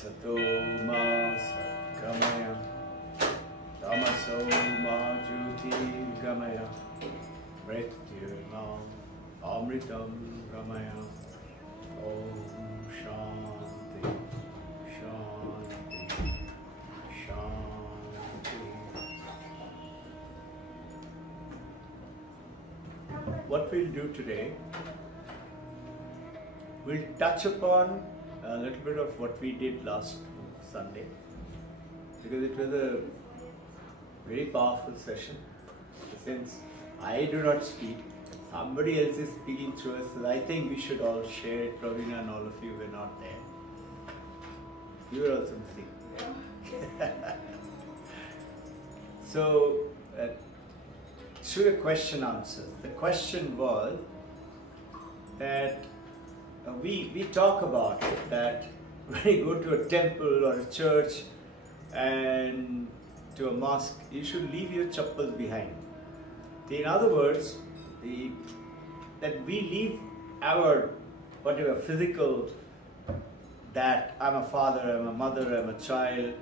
Asato ma Satgamaya Tamaso ma Jyoti Gamaya Mrityurma Amritam Ramaya. Om Shanti Shanti Shanti. What we'll do today, we'll touch upon a little bit of what we did last Sunday, because it was a very powerful session. Since I do not speak, somebody else is speaking through us, so I think we should all share it. Ravina and all of you were not there. You were also missing. So, through the question answers, the question was that we talk about it, that when you go to a temple or a church and to a mosque, you should leave your chappals behind. In other words, that we leave our whatever physical, that I'm a father, I'm a mother, I'm a child,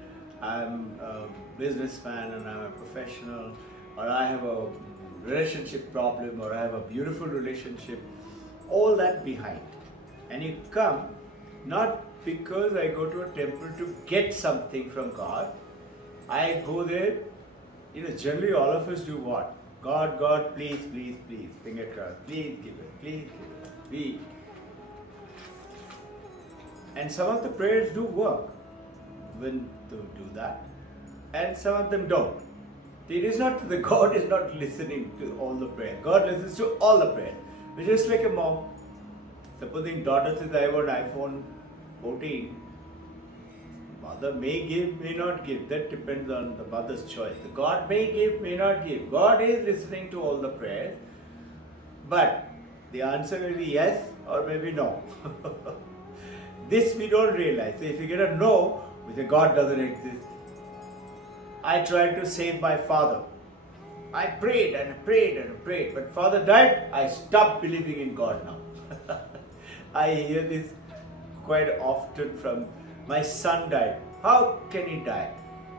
I'm a businessman and I'm a professional, or I have a relationship problem, or I have a beautiful relationship, all that behind. And you come not because I go to a temple to get something from God. I go there, generally all of us do what? God, God, please, please, please, finger crossed, please give it, please give it. And some of the prayers do work when they do that, and some of them don't. It is not that God is not listening to all the prayers. God listens to all the prayers. It's just like a mom. Supposing daughter says, I want iPhone 14, mother may give, may not give. That depends on the mother's choice. The God may give, may not give. God is listening to all the prayers, but the answer may be yes or maybe no. This we don't realize. So if you get a no, we say God doesn't exist. I tried to save my father. I prayed and prayed and prayed, but father died. I stopped believing in God now. I hear this quite often from my son died. How can he die?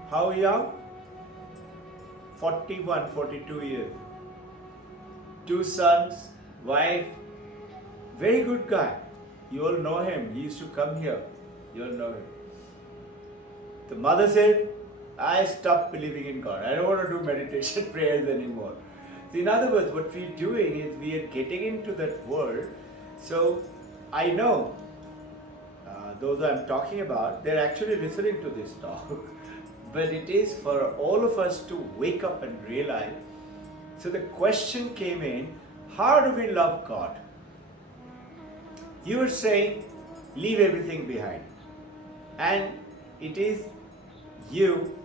How young? 41, 42 years. 2 sons, wife, very good guy. You all know him. He used to come here. You all know him. The mother said, I stopped believing in God. I don't want to do meditation prayers anymore. So in other words, what we're doing is we are getting into that world. So I know those I'm talking about, they're actually listening to this talk. But it is for all of us to wake up and realize. So the question came in, how do we love God? You were saying, leave everything behind. And it is you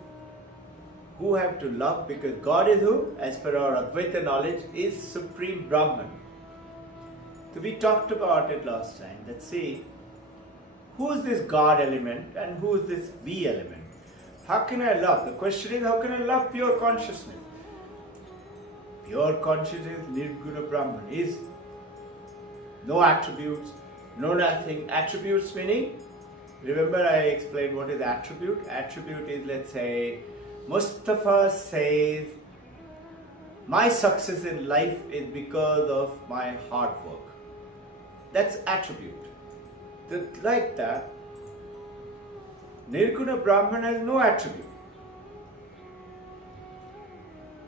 who have to love, because God is who? As per our Advaita knowledge, is Supreme Brahman. So we talked about it last time, that see, who is this God element and who is this we element? How can I love? The question is, how can I love pure consciousness? Pure consciousness, Nirguna Brahman, is no attributes, no nothing. Attributes meaning, remember I explained what is attribute? Attribute is, let's say, Mustafa says, my success in life is because of my hard work. That's attribute. Like that, Nirguna Brahman has no attribute.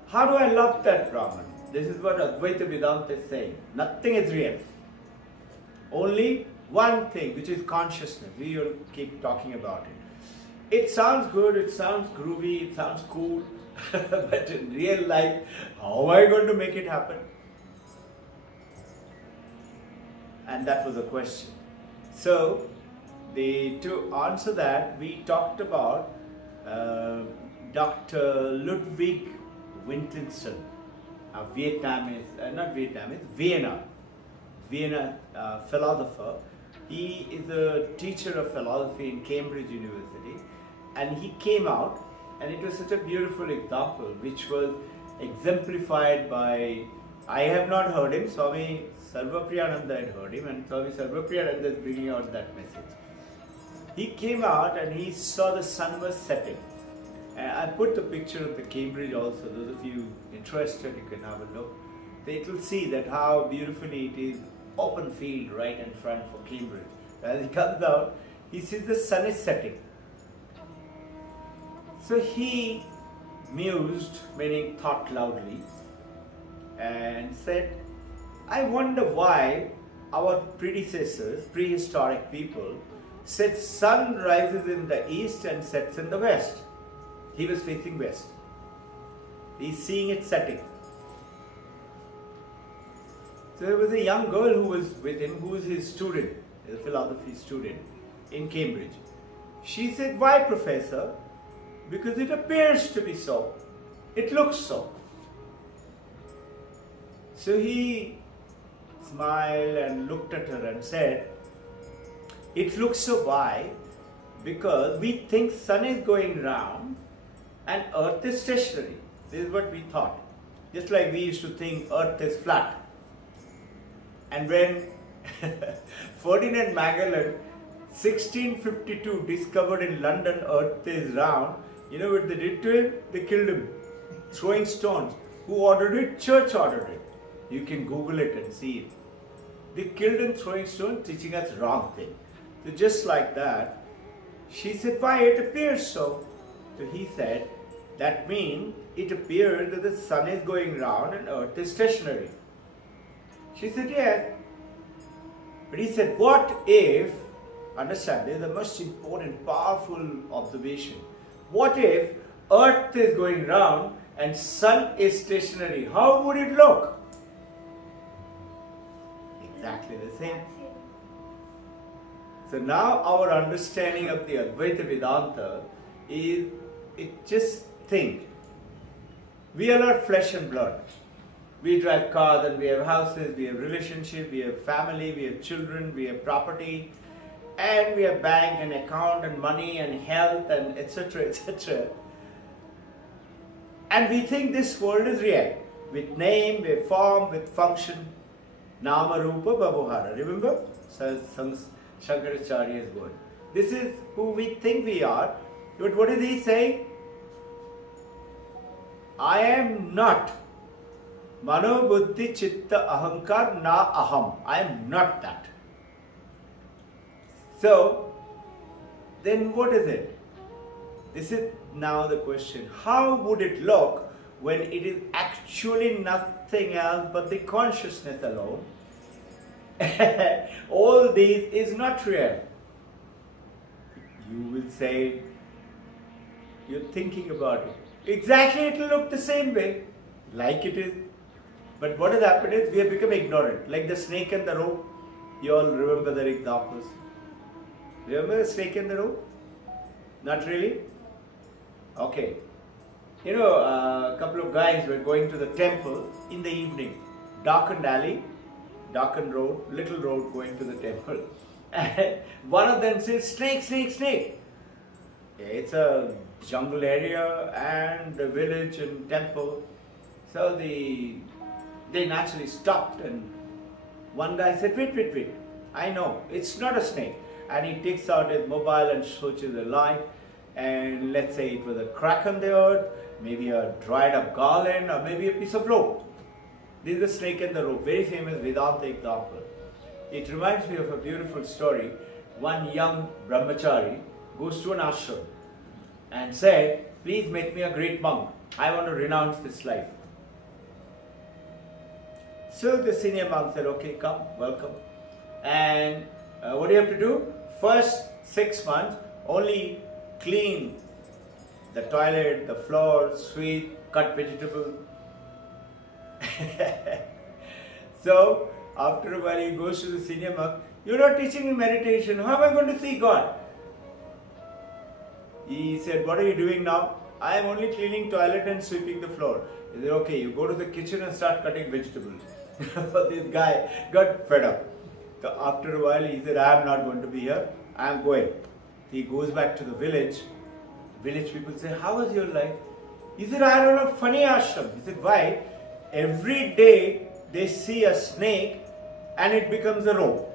How do I love that Brahman? This is what Advaita Vedanta is saying. Nothing is real. Only one thing, which is consciousness. We will keep talking about it. It sounds good, it sounds groovy, it sounds cool, but in real life, how am I going to make it happen? And that was the question. So, to answer that, we talked about Dr. Ludwig Wittgenstein, a Vienna philosopher. He is a teacher of philosophy in Cambridge University, and he came out, and it was such a beautiful example, which was exemplified by, I have not heard him, Swami Sarvapriyananda had heard him, and Swami Sarvapriyananda is bringing out that message. He came out and he saw the sun was setting. And I put the picture of the Cambridge also. Those of you interested, you can have a look. They will see that how beautifully it is, open field right in front for Cambridge. As he comes out, he sees the sun is setting. So he mused, meaning thought loudly, and said, I wonder why our predecessors, prehistoric people, said sun rises in the east and sets in the west. He was facing west. He's seeing it setting. So there was a young girl who was with him, who was his student, a philosophy student in Cambridge. She said, why, Professor? Because it appears to be so. It looks so. So he smiled and looked at her and said, it looks so. Why? Because we think sun is going round and earth is stationary. This is what we thought. Just like we used to think earth is flat. And when Ferdinand Magellan 1652 discovered in London earth is round, you know what they did to him? They killed him, throwing stones. Who ordered it? Church ordered it. You can Google it and see it. They killed him throwing stones, teaching us wrong thing. So just like that, she said, why, it appears so. So he said, that means it appears that the sun is going round and earth is stationary. She said, yes. But he said, what if, understand, this is the most important, powerful observation. What if earth is going round and sun is stationary? How would it look? Exactly the same. So now our understanding of the Advaita Vedanta is, just think, we all are flesh and blood. We drive cars and we have houses, we have relationships, we have family, we have children, we have property, and we have bank and account and money and health and etc. etc. And we think this world is real, with name, with form, with function. Nama Rupa Bhavahara. Remember? Shankaracharya's word. This is who we think we are. But what is he saying? I am not. Mano Buddhi Chitta Ahankar Na Aham. I am not that. So, then what is it? This is now the question. How would it look when it is actually nothing else but the consciousness alone? All this is not real. You will say, you're thinking about it. Exactly, it will look the same way, like it is. But what has happened is, we have become ignorant, like the snake and the rope. You all remember the examples. Remember the snake and the rope? Not really? Okay. You know, a couple of guys were going to the temple in the evening. Darkened alley, darkened road, little road going to the temple. And one of them says, snake, snake, snake. It's a jungle area and a village and temple. So they naturally stopped, and one guy said, wait, wait, wait. I know, it's not a snake. And he takes out his mobile and switches the light. And let's say it was a crack on the earth, maybe a dried up garland, or maybe a piece of rope. This is the snake and the rope, very famous Vedanta example. It reminds me of a beautiful story. One young brahmachari goes to an ashram and said, please make me a great monk. I want to renounce this life. So the senior monk said, okay, come, welcome. And what do you have to do? First 6 months, only clean the toilet, the floor, sweep, cut vegetable. So after a while he goes to the senior monk, you're not teaching me meditation, how am I going to see God? He said, what are you doing now? I am only cleaning toilet and sweeping the floor. He said, okay, you go to the kitchen and start cutting vegetables. This guy got fed up. So after a while he said, I am not going to be here, I am going. He goes back to the village. Village people say, how was your life? He said, I run a funny ashram. He said, why? Every day they see a snake and it becomes a rope.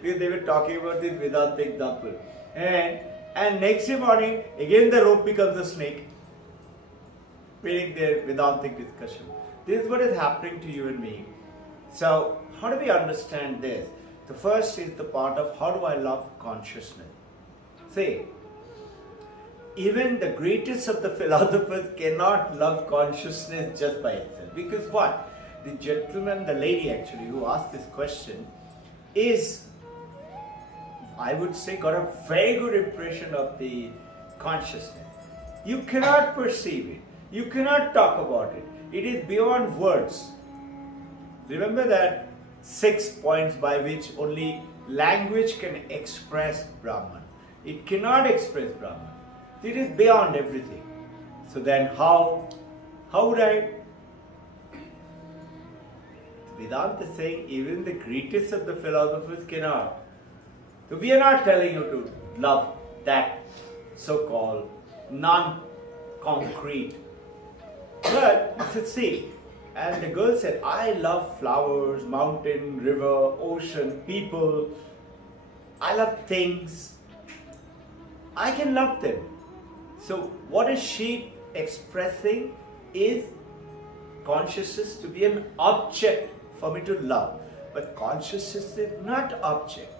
because they were talking about this Vedantic example. And next day morning, again the rope becomes a snake, meaning their Vedantic discussion. This is what is happening to you and me. So, how do we understand this? The first is the part of how do I love consciousness? See, even the greatest of the philosophers cannot love consciousness just by itself. Because what? The gentleman, the lady actually, who asked this question is, I would say, got a very good impression of the consciousness. You cannot perceive it. You cannot talk about it. It is beyond words. Remember that 6 points by which only language can express Brahman. It cannot express Brahman. It is beyond everything. So then how would I? Vedanta is saying even the greatest of the philosophers cannot. So we are not telling you to love that so-called non-concrete. But let's see. And the girl said, I love flowers, mountain, river, ocean, people. I love things. I can love them. So what is she expressing is consciousness to be an object for me to love. But consciousness is not object.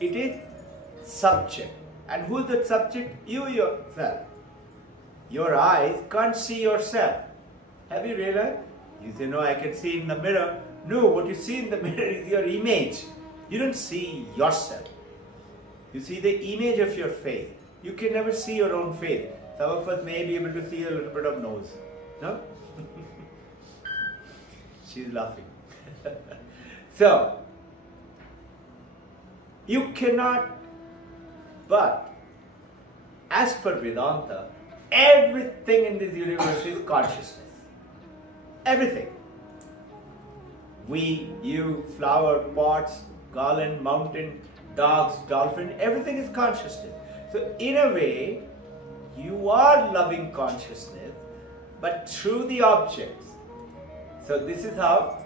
It is subject. And who is that subject? You yourself. Your eyes can't see yourself. Have you realized? You say, no, I can see in the mirror. No, what you see in the mirror is your image. You don't see yourself. You see the image of your face. You can never see your own face. Some of us may be able to see a little bit of nose. No? She's laughing. So, you cannot, but as per Vedanta, everything in this universe is consciousness. Everything. We, you, flower, pots, garland, mountain, dogs, dolphin, everything is consciousness. So in a way, you are loving consciousness, but through the objects. So this is how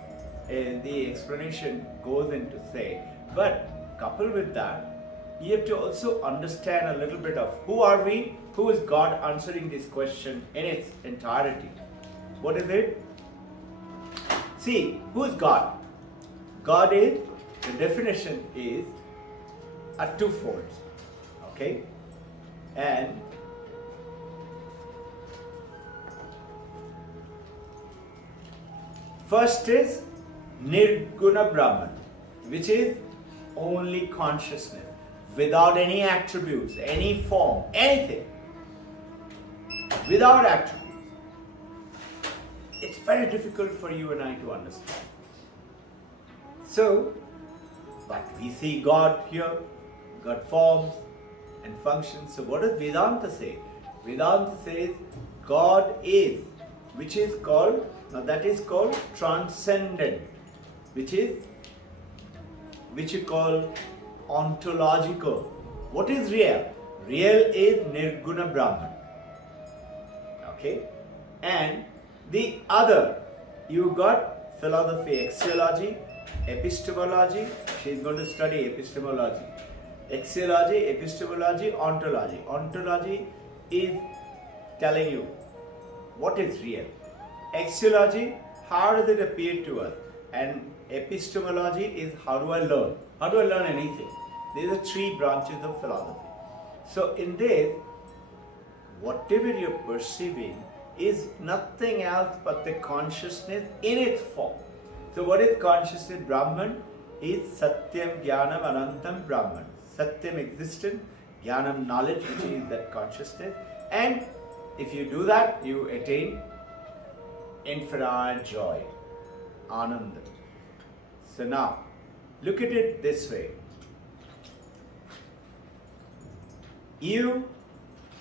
the explanation goes into say. But coupled with that, you have to also understand a little bit of who are we, who is God, answering this question in its entirety. What is it? See, who is God? God is, the definition is a twofold. Okay? And first is Nirguna Brahman, which is only consciousness, without any attributes, any form, anything. Without attributes. It's very difficult for you and I to understand. So, but we see God here, God forms and functions. So what does Vedanta say? Vedanta says God is, which is called, now that is called transcendent, which you call ontological. What is real? Real is Nirguna Brahman. Okay? And the other, you got philosophy, axiology, epistemology. She is going to study epistemology. Axiology, epistemology, ontology. Ontology is telling you what is real. Axiology, how does it appear to us? And epistemology is how do I learn? How do I learn anything? These are three branches of philosophy. So in this, whatever you're perceiving is nothing else but the consciousness in its form. So what is consciousness? Brahman is Satyam, Jnanam, Anantam, Brahman. Satyam existence, Jnanam knowledge, which is that consciousness. And if you do that, you attain infinite joy, Ananda. So now, look at it this way. You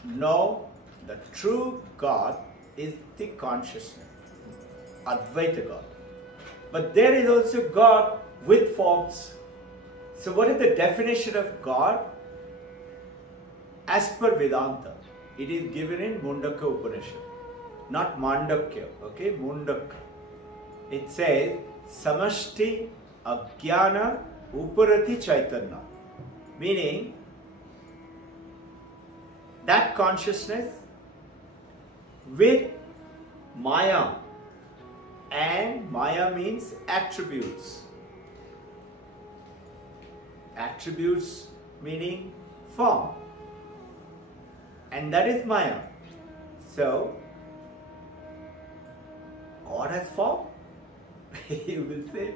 know the true God is the consciousness, Advaita God. But there is also God with forms. So what is the definition of God? As per Vedanta, it is given in Mundaka Upanishad, not Mandakya, okay, Mundaka. It says, Samashti Ajnana Uparati Chaitanya, meaning that consciousness with Maya, and Maya means attributes. Attributes meaning form, and that is Maya. So, God has form? You will say,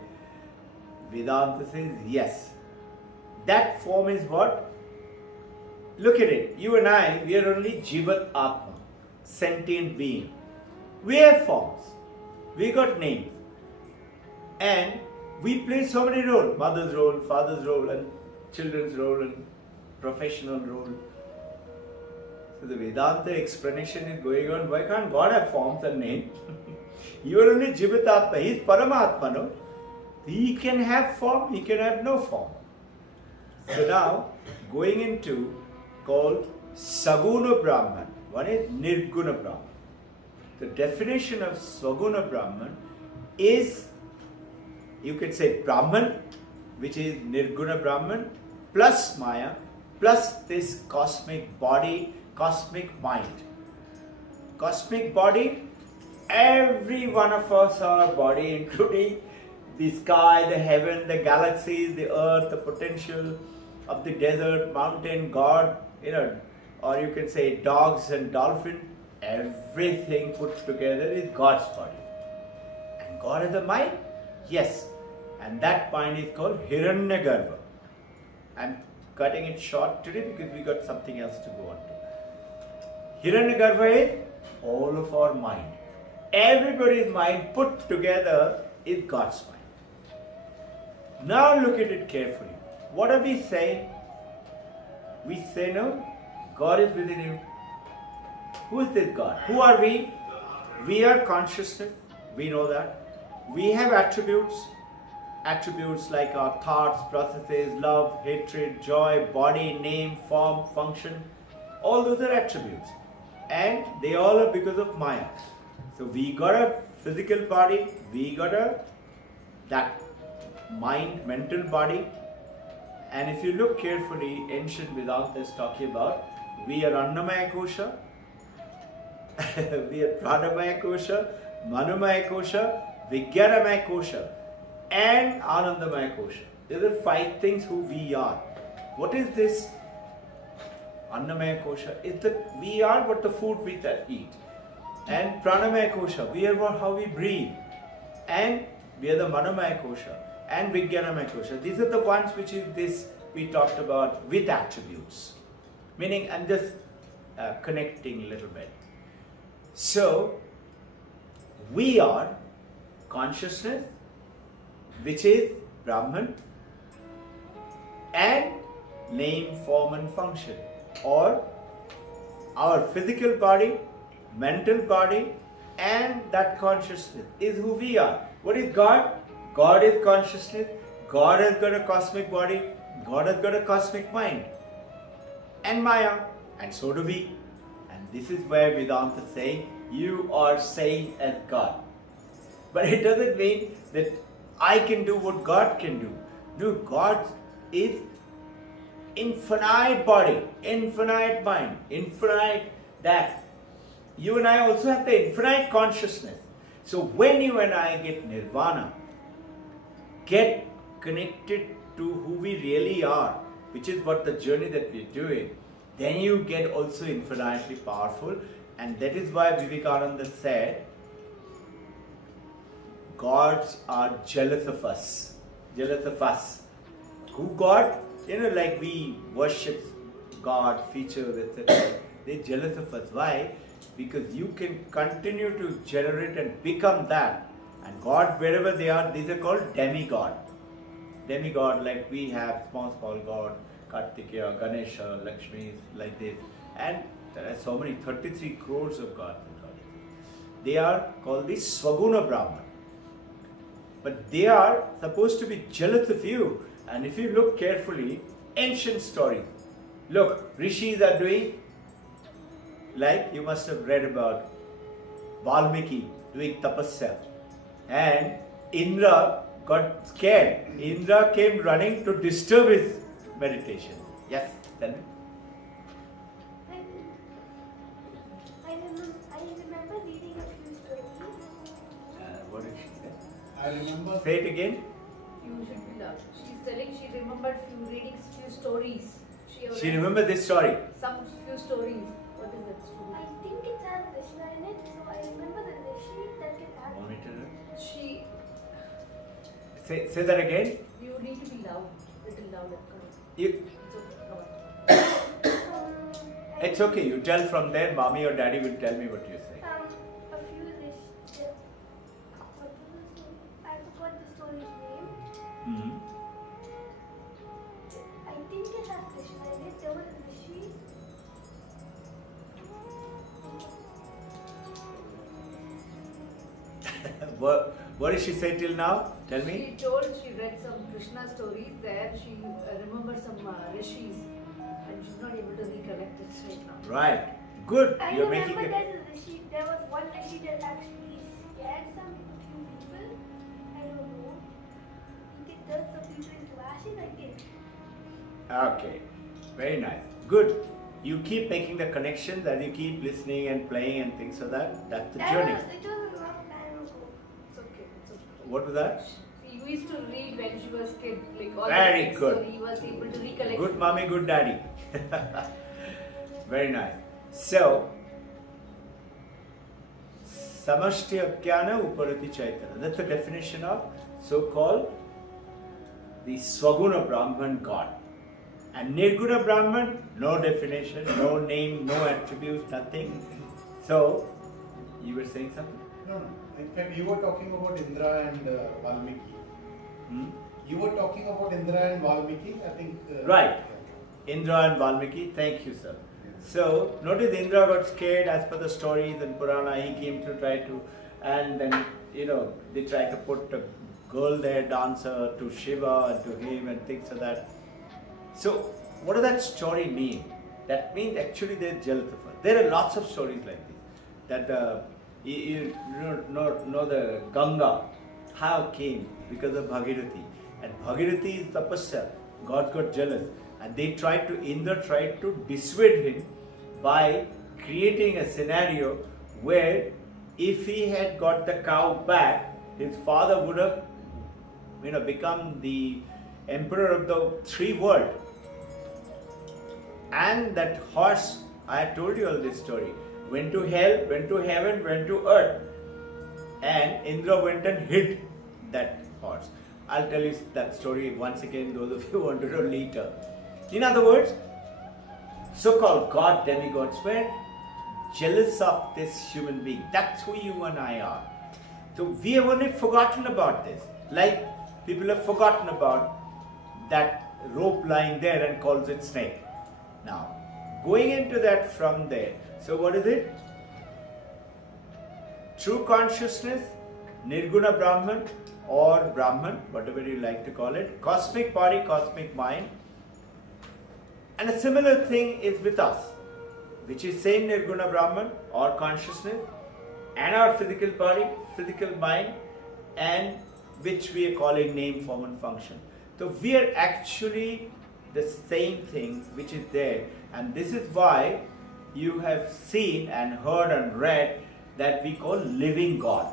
Vedanta says yes. That form is what? Look at it. You and I, we are only Jivat Atma, sentient being. We have forms. We got names. And we play so many roles. Mother's role, father's role, and children's role, and professional role. So the Vedanta explanation is going on. Why can't God have forms and names? You are only Jivat Atma. He is Paramatma, no? He can have form, he can have no form. So now, going into called Saguna Brahman. One is Nirguna Brahman. The definition of Saguna Brahman is, you can say Brahman, which is Nirguna Brahman, plus Maya, plus this cosmic body, cosmic mind. Cosmic body, every one of us are body, including the sky, the heaven, the galaxies, the earth, the potential of the desert, mountain, God, or you can say dogs and dolphin, everything put together is God's body. And God has a mind? Yes. And that mind is called Hiranyagarbha. I'm cutting it short today because we got something else to go on to. Hiranyagarbha is all of our mind. Everybody's mind put together is God's mind. Now look at it carefully. What do we say? We say, no, God is within you. Who is this God? Who are we? We are consciousness. We know that. We have attributes. Attributes like our thoughts, processes, love, hatred, joy, body, name, form, function. All those are attributes. And they all are because of Maya. So we got a physical body. We got that mind, mental body. And if you look carefully, ancient Vedanta is talking about, we are Annamaya Kosha, we are Pranamaya Kosha, Manomaya Kosha, Vijnanamaya Kosha, and Anandamaya Kosha. These are 5 things who we are. What is this? Annamaya Kosha is that we are what the food we eat. And Pranamaya Kosha, we are how we breathe. And we are the Manomaya Kosha. And Vijnanamaya Kosha. These are the ones which is this we talked about with attributes. Meaning, I'm just connecting a little bit. So, we are consciousness, which is Brahman, and name, form and function. Or our physical body, mental body, and that consciousness is who we are. What is God? God is consciousness. God has got a cosmic body. God has got a cosmic mind. And Maya. And so do we. And this is where Vedanta is saying, you are same as God. But it doesn't mean that I can do what God can do. No, God is infinite body, infinite mind, infinite that. You and I also have the infinite consciousness. So when you and I get nirvana, get connected to who we really are, which is what the journey that we're doing, then you get also infinitely powerful. And that is why Vivekananada said, gods are jealous of us. Jealous of us. Who God? Like we worship God, features, etc. They're jealous of us. Why? Because you can continue to generate and become that. And God, wherever they are, these are called demigod. Demigod, like we have small God, Kartikeya, Ganesha, Lakshmi, like this. And there are so many, 33 crores of gods and goddesses. They are called the Swaguna Brahman. But they are supposed to be jealous of you. And if you look carefully, ancient stories. Look, rishis are doing, like you must have read about Valmiki doing tapasya. And Indra got scared. Indra came running to disturb his meditation. Yes, tell me. I remember reading a few stories. What did she say? I remember. Say it again. You should be loud. She's telling she remembered reading few stories. She remembered this story. Some few stories. What is that story? I think it has Krishna in it, so I remember the Rishi that can act. Monitor it. She. Say that again. You need to be loud. Little louder. Come on. You, It's okay. Come on. it's okay. You tell from there. Mommy or daddy will tell me what you say. A few Rishi. What was the story? I forgot the story's name. Hmm. I think it has Krishna in it. There was a Rishi. What did she say till now? Tell me. She told she read some Krishna stories there. She remembered some rishis and she's not able to recollect it right now. Right. Good. I You're remember making it. there's a Rishi. There was one Rishi that actually scared few people. I don't know. He can turn some people into ashes, I think. Okay. Very nice. Good. You keep making the connections as you keep listening and playing and things like that. That's the journey. It was a long time ago. It's okay. It's okay. What was that? She used to read when she was kid, like all Very the books, good. so he was able to recollect. Good mommy, good daddy. Very nice. So, Samashti Akyana Uparati Chaitanya. That's the definition of so-called the Swaguna Brahman God. And Nirguna Brahman, no definition, no name, no attributes, nothing. So, you were saying something? No. In fact, you were talking about Indra and Valmiki. Hmm? You were talking about Indra and Valmiki, I think. Right. Indra and Valmiki, thank you, sir. So, notice Indra got scared as per the stories in Purana. He came to try to, and then, they tried to put a girl there, dancer, to Shiva and to him and things like that. So, what does that story mean? That means actually they're jealous of her. There are lots of stories like this. That you know the Ganga, how it came because of Bhagirathi. And Bhagirathi is tapasya. God got jealous. And Indra tried to dissuade him by creating a scenario where if he had got the cow back, his father would have become the emperor of the three worlds. And that horse, I have told you all this story, went to hell, went to heaven, went to earth. And Indra went and hid that horse. I'll tell you that story once again, those of you who want to know later. In other words, so-called God, demigods were jealous of this human being. That's who you and I are. So we have only forgotten about this. Like people have forgotten about that rope lying there and calls it snake. Now, going into that from there, so what is it? True consciousness, Nirguna Brahman or Brahman, whatever you like to call it, cosmic body, cosmic mind. And a similar thing is with us, which is same Nirguna Brahman or consciousness and our physical body, physical mind, and which we are calling name, form and function. So we are actually the same thing which is there, and this is why you have seen and heard and read that we call living God,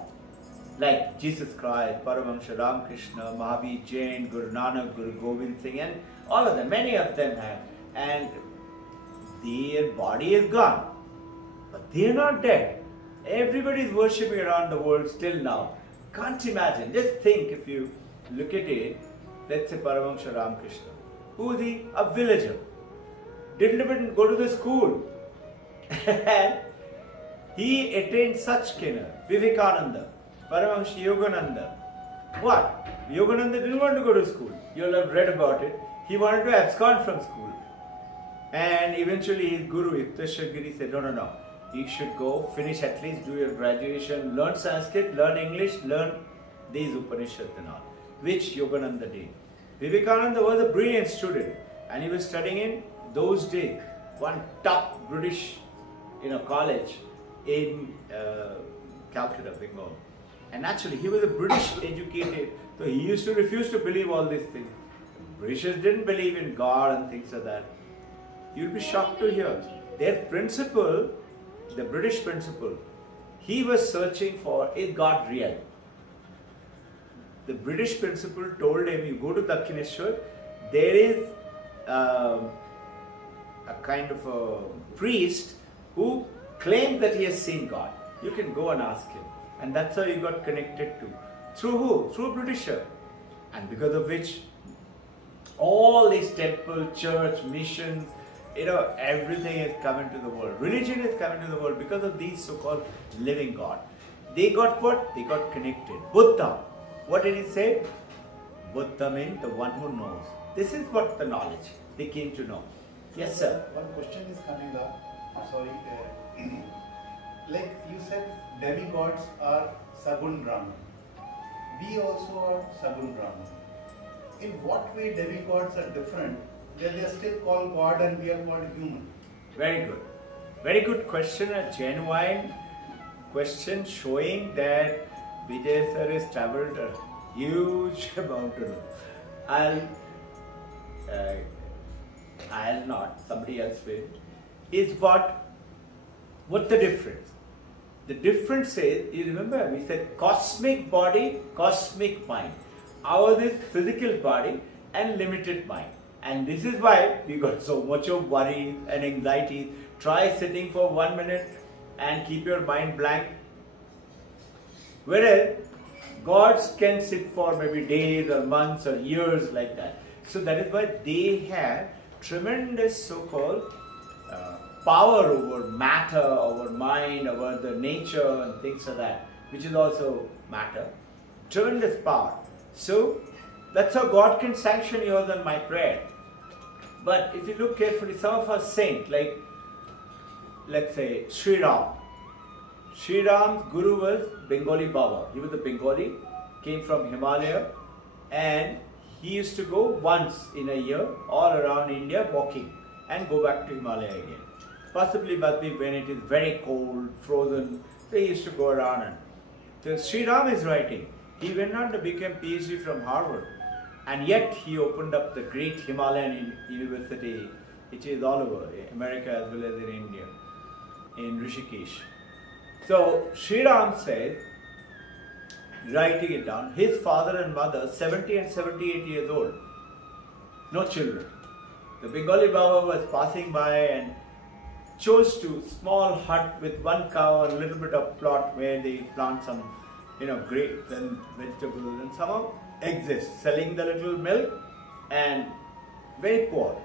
like Jesus Christ, Paramahamsa Ramakrishna, Mahavir Jain, Guru Nanak, Guru Gobind Singh, and all of them, many of them have, and their body is gone, but they are not dead. Everybody is worshipping around the world still now. Can't imagine. Just think, if you look at it, let's say Paramahamsa Ramakrishna. Who is he? A villager. Didn't even go to the school. He attained such kinner. Vivekananada, Paramahamsa Yogananda. What? Yogananda didn't want to go to school. You'll have read about it. He wanted to abscond from school. And eventually his guru, Yukteswar said, no. You should go, finish at least, do your graduation, learn Sanskrit, learn English, learn these Upanishads and all, which Yogananda did. Vivekananda was a brilliant student, and he was studying in those days one top British college in Calcutta, Bengal. And naturally, he was a British educated, so he used to refuse to believe all these things. Britishers didn't believe in God and things like that. You'll be shocked to hear. Their principle, the British principle, he was searching for, is God real? The British principle told him, you go to Dakshineshwar, there is a kind of a priest who claims that he has seen God. You can go and ask him. And that's how he got connected to. Through who? Through a Britisher. And because of which all these temple, church, missions, everything has come into the world. Religion has come into the world because of these so-called living God. They got what? They got connected. Buddha. What did he say? Buddha means the one who knows. This is what the knowledge they came to know. Yes, sir. One question is coming up. Sorry. Like you said, demigods are Sagun Brahman. We also are Sagun Brahman. In what way demigods are different? They are still called God and we are called human. Very good. Very good question. A genuine question showing that Vijay sir has travelled a huge amount of road. I'll not, somebody else will. Is what the difference? The difference is, you remember we said cosmic body, cosmic mind. Ours is physical body and limited mind. And this is why we got so much of worry and anxiety. Try sitting for 1 minute and keep your mind blank. Whereas gods can sit for maybe days or months or years like that. So that is why they have tremendous so-called power over matter, over mind, over the nature and things like that, which is also matter. Tremendous power. So that's how God can sanction yours and my prayer. But if you look carefully, some of our saints, like let's say Sri Ram. Sri Ram's guru was Bengali Baba. He was a Bengali, came from Himalaya, and he used to go once in a year all around India walking and go back to Himalaya again. Possibly when it is very cold, frozen, they used to go around. And so Sri Ram is writing. He went on to become PhD from Harvard, and yet he opened up the great Himalayan university, which is all over America as well as in India, in Rishikesh. So Sri Ram said, writing it down, his father and mother, 70 and 78 years old, no children. The Bengali Baba was passing by and chose to small hut with one cow and a little bit of plot where they plant some, grapes and vegetables, and somehow exist, selling the little milk, and very poor.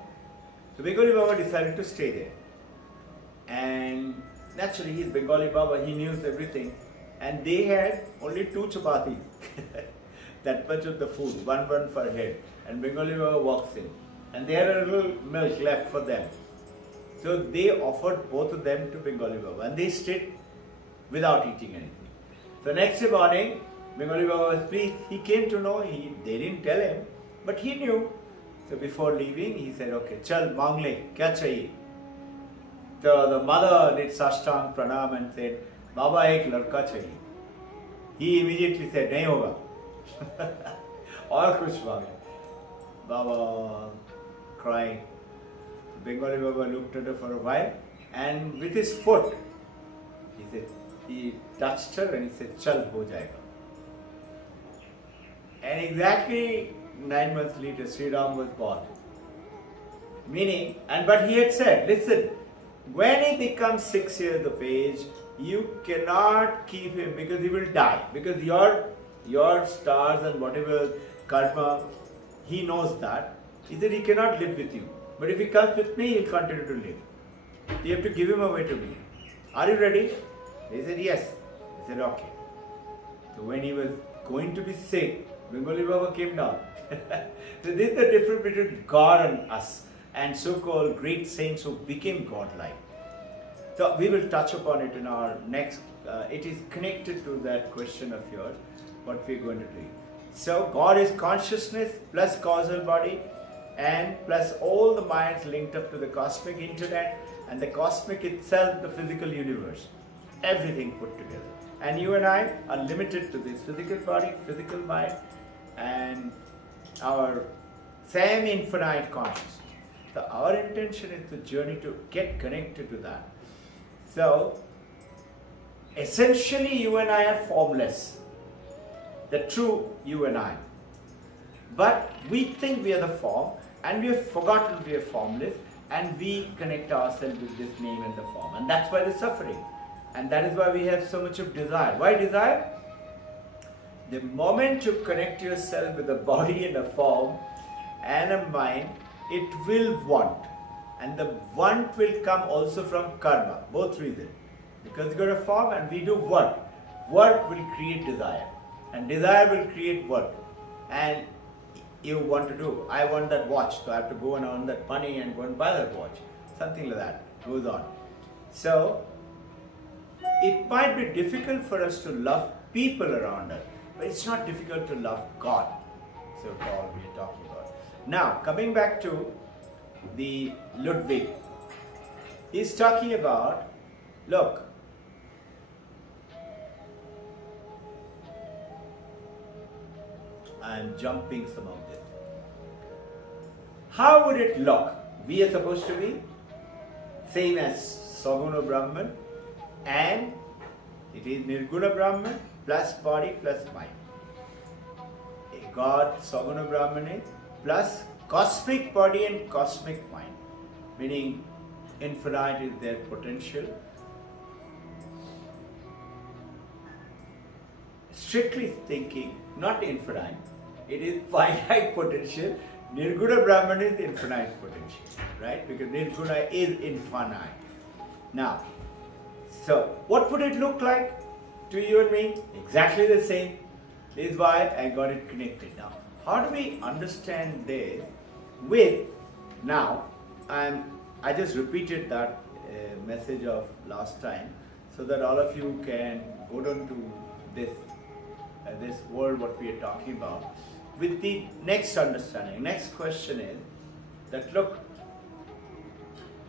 So Bengali Baba decided to stay there. And naturally, he's Bengali Baba, he knew everything. And they had only 2 chapatis, that much of the food, one per head. And Bengali Baba walks in. And they had a little milk left for them. So they offered both of them to Bengali Baba, and they stayed without eating anything. So next morning, Bengali Baba was pleased. He came to know, they didn't tell him, but he knew. So before leaving, he said, okay, chal, mang le, kya chahiye? So the mother did sashtang pranam and said, Baba, ek ladka chahiye. He immediately said, nahi hoga. Aur kuch mange. Baba crying. Bengali Baba looked at her for a while, and with his foot, he touched her and he said, chal, ho jayega. And exactly 9 months later, Sri Ram was born. Meaning, but he had said, listen, when he becomes 6 years of age, you cannot keep him because he will die. Because your stars and whatever karma, he knows that. He said he cannot live with you. But if he comes with me, he'll continue to live. You have to give him away to me. Are you ready? He said yes. He said okay. So when he was going to be sick, Bengali Baba came down. So this is the difference between God and us, and so-called great saints who became godlike. So we will touch upon it in our next, it is connected to that question of yours, what we are going to do. So God is consciousness plus causal body and plus all the minds linked up to the cosmic internet and the cosmic itself, the physical universe. Everything put together. And you and I are limited to this physical body, physical mind, and our same infinite consciousness. So our intention is the journey to get connected to that. So essentially you and I are formless, the true you and I. But we think we are the form, and we have forgotten we are formless, and we connect ourselves with this name and the form. And that's why the suffering. And that is why we have so much of desire. Why desire? The moment you connect yourself with a body and a form and a mind, it will want. And the want will come also from karma, both reasons. Because you got a form and we do work. Work will create desire. And desire will create work. And you want to do, I want that watch, so I have to go and earn that money and go and buy that watch. Something like that goes on. So, it might be difficult for us to love people around us, but it's not difficult to love God. So, all we are talking about. Now, coming back to the Ludwig, he's talking about, look, I'm jumping some of this. How would it look? We are supposed to be same as Saguna Brahman, and it is Nirguna Brahman plus body plus mind. A God, Saguna Brahman is plus cosmic body and cosmic mind, meaning infinite is their potential. Strictly thinking, not infinite, it is finite potential. Nirguna Brahman is infinite potential, right? Because Nirguna is infinite. Now, so what would it look like to you and me? Exactly the same. This is why I got it connected. Now, how do we understand this with, now, I just repeated that message of last time so that all of you can go down to this world what we are talking about with the next understanding. Next question is that, look,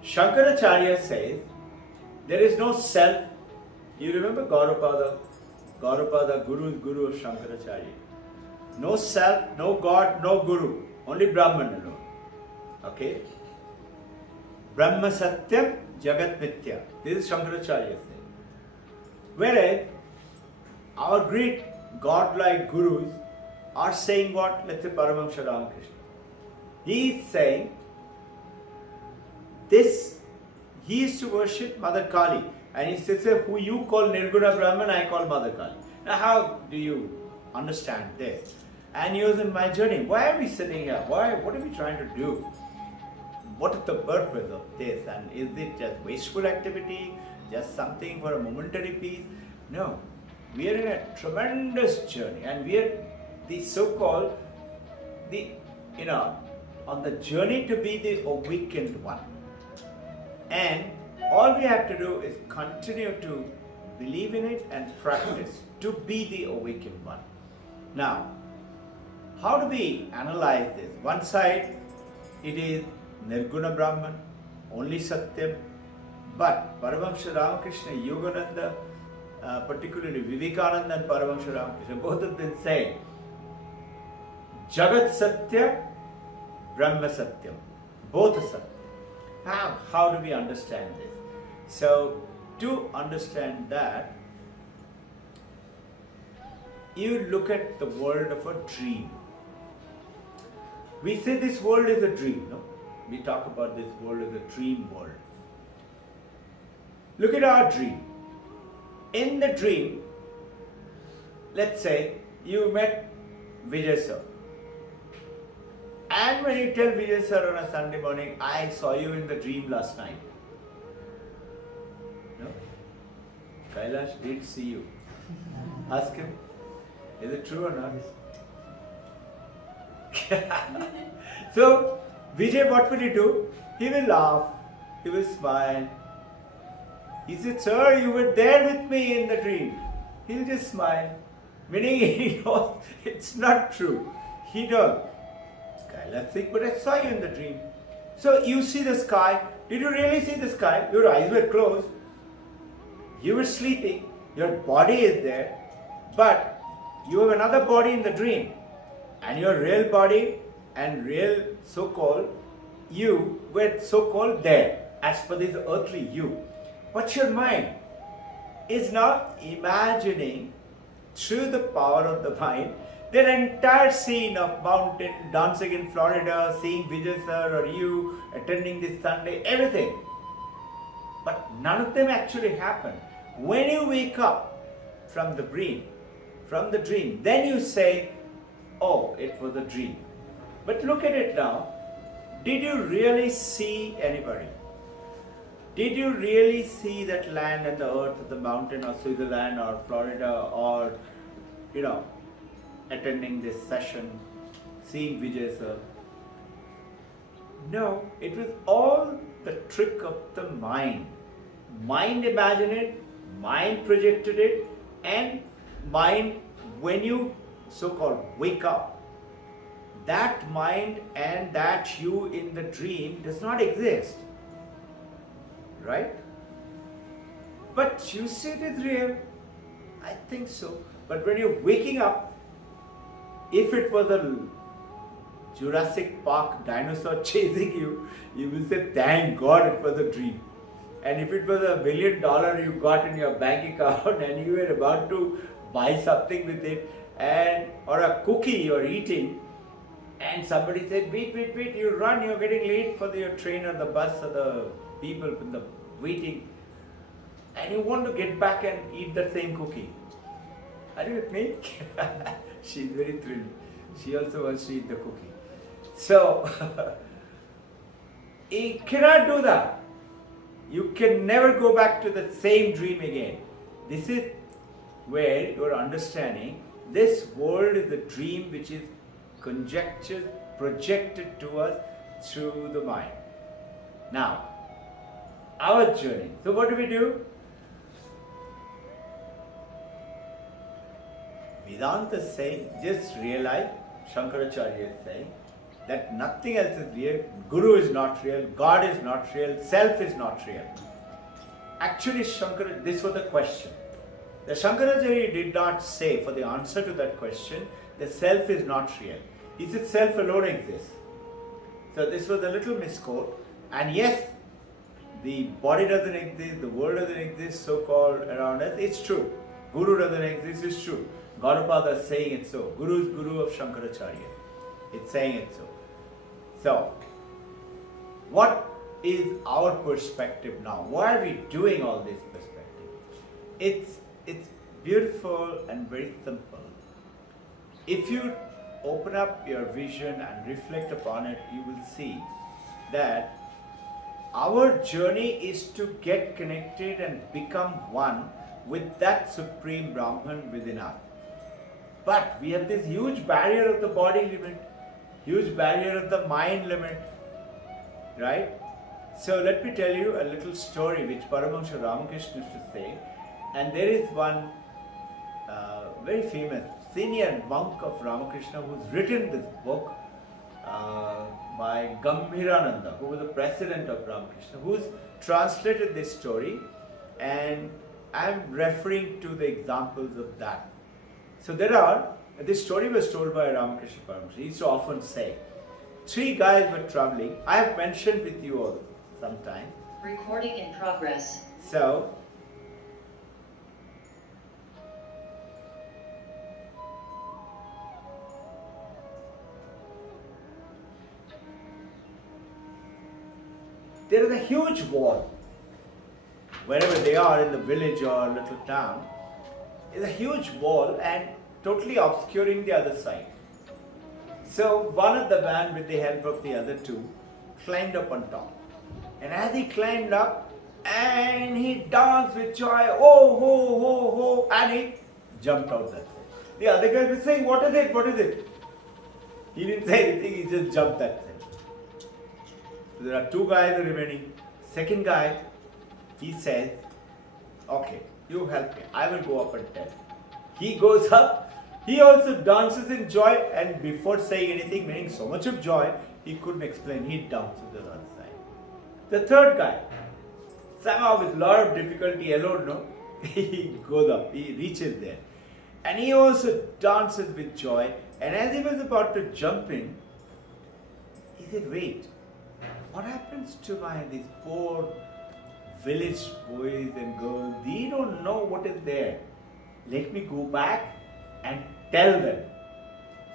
Shankaracharya says there is no self. You remember Gaudapada, Guru is Guru of Shankaracharya. No self, no God, no Guru, only Brahman alone. Okay? Brahma Satyam, Jagat Mithya. This is Shankaracharya saying. Whereas our great godlike gurus are saying what? Let's say Paramahamsa Ramakrishna. He is saying this, he used to worship Mother Kali, and he says, who you call Nirguna Brahman, I call Mother Kali. Now how do you understand this? And he was in my journey. Why are we sitting here? What are we trying to do? What is the purpose of this? And is it just wasteful activity? Just something for a momentary peace? No. We are in a tremendous journey, and we are the so-called, on the journey to be the awakened one. And all we have to do is continue to believe in it and practice to be the awakened one. Now, how do we analyze this? One side, it is Nirguna Brahman, only Satyam, but Paramahamsa Ramakrishna, Yogananda, particularly Vivekananda and Paramahamsa Ramakrishna, both of them say Jagat Satya, Brahma Satyam. Both are Satyam. How do we understand this? So, to understand that, you look at the world of a dream. We say this world is a dream, no? We talk about this world as a dream world. Look at our dream. In the dream, let's say you met Vijay sir. And when you tell Vijay sir on a Sunday morning, I saw you in the dream last night. No? Kailash did see you. Ask him, is it true or not? So, Vijay, what will he do? He will laugh, he will smile. He said, sir, you were there with me in the dream. He'll just smile. Meaning he knows it's not true. He knows. Kailash think, but I saw you in the dream. So you see the sky. Did you really see the sky? Your eyes were closed. You were sleeping. Your body is there, but you have another body in the dream. And your real body and real so-called you were so-called there, as per this earthly you. But your mind is now imagining through the power of the mind their entire scene of mountain, dancing in Florida, seeing Vijay sir or you, attending this Sunday, everything. But none of them actually happened. When you wake up from the dream, then you say, oh, it was a dream. But look at it now. Did you really see anybody? Did you really see that land and the earth, or the mountain, or Switzerland, or Florida, or, attending this session, seeing Vijay sir? No, it was all the trick of the mind. Mind imagined it, mind projected it, and mind, when you so-called wake up, that mind and that you in the dream does not exist. Right? But you say it is real. I think so. But when you're waking up, if it was a Jurassic Park dinosaur chasing you, you will say, thank God it was a dream. And if it was $1 million you got in your bank account and you were about to buy something with it, or a cookie you're eating, and somebody said, wait, you run, you're getting late for your train or the bus or the people in the waiting, and you want to get back and eat the same cookie. Are you with me? She's very thrilled. She also wants to eat the cookie. So, you cannot do that. You can never go back to the same dream again. This is where you are understanding this world is a dream which is conjectured, projected to us through the mind. Now, our journey. So what do? Vedanta is saying, just realize, Shankaracharya is saying, that nothing else is real, Guru is not real, God is not real, Self is not real. Actually, this was the question. The Shankaracharya did not say, for the answer to that question, the Self is not real. He said Self alone exists. So this was a little misquote. And yes, the body doesn't exist, the world doesn't exist, so-called around us. It's true. Guru doesn't exist, it's true. Gaudapada is saying it so. Guru is Guru of Shankaracharya. It's saying it so. So, what is our perspective now? Why are we doing all this perspective? It's beautiful and very simple. If you open up your vision and reflect upon it, you will see that our journey is to get connected and become one with that Supreme Brahman within us. But we have this huge barrier of the body limit, huge barrier of the mind limit, right? So let me tell you a little story which Paramahansa Ramakrishna used to say. And there is one very famous senior monk of Ramakrishna who's written this book by Gambhirananda, who was the president of Ramakrishna, who's translated this story, and I'm referring to the examples of that. So this story was told by Ramakrishna Paramahansa. He used to often say, 3 guys were traveling. I have mentioned with you all sometime. Recording in progress. So, there is a huge wall. Wherever they are in the village or little town, is a huge wall and totally obscuring the other side. So one of the man, with the help of the other 2, climbed up on top. And as he climbed up, and he danced with joy, oh ho ho ho, and he jumped out that side. The other guy was saying, what is it, what is it? He didn't say anything, he just jumped that side. So there are 2 guys remaining. Second guy, he says, okay, you help me, I will go up and tell. He goes up, he also dances in joy, and before saying anything, meaning so much of joy, he couldn't explain, he dances to the other side. The third guy, somehow with a lot of difficulty alone, he goes up, he reaches there. And he also dances with joy. And as he was about to jump in, he said, wait, what happens to these poor village boys and girls? They don't know what is there. Let me go back and tell them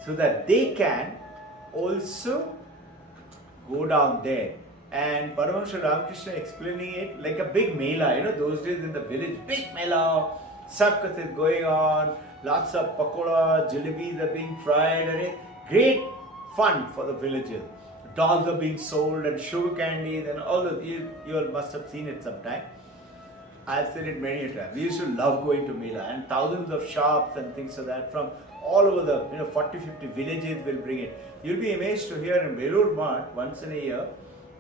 so that they can also go down there. And Paramahansa Ramakrishna explaining it like a big mela, those days in the village, big mela, circus is going on, lots of pakoda, jalebis are being fried, and great fun for the villagers. Dolls are being sold and sugar candies and all of you all must have seen it sometime. I've seen it many a time. We used to love going to Mela, and thousands of shops and things like that from all over the 40-50 villages will bring it. You'll be amazed to hear in Belur Mart once in a year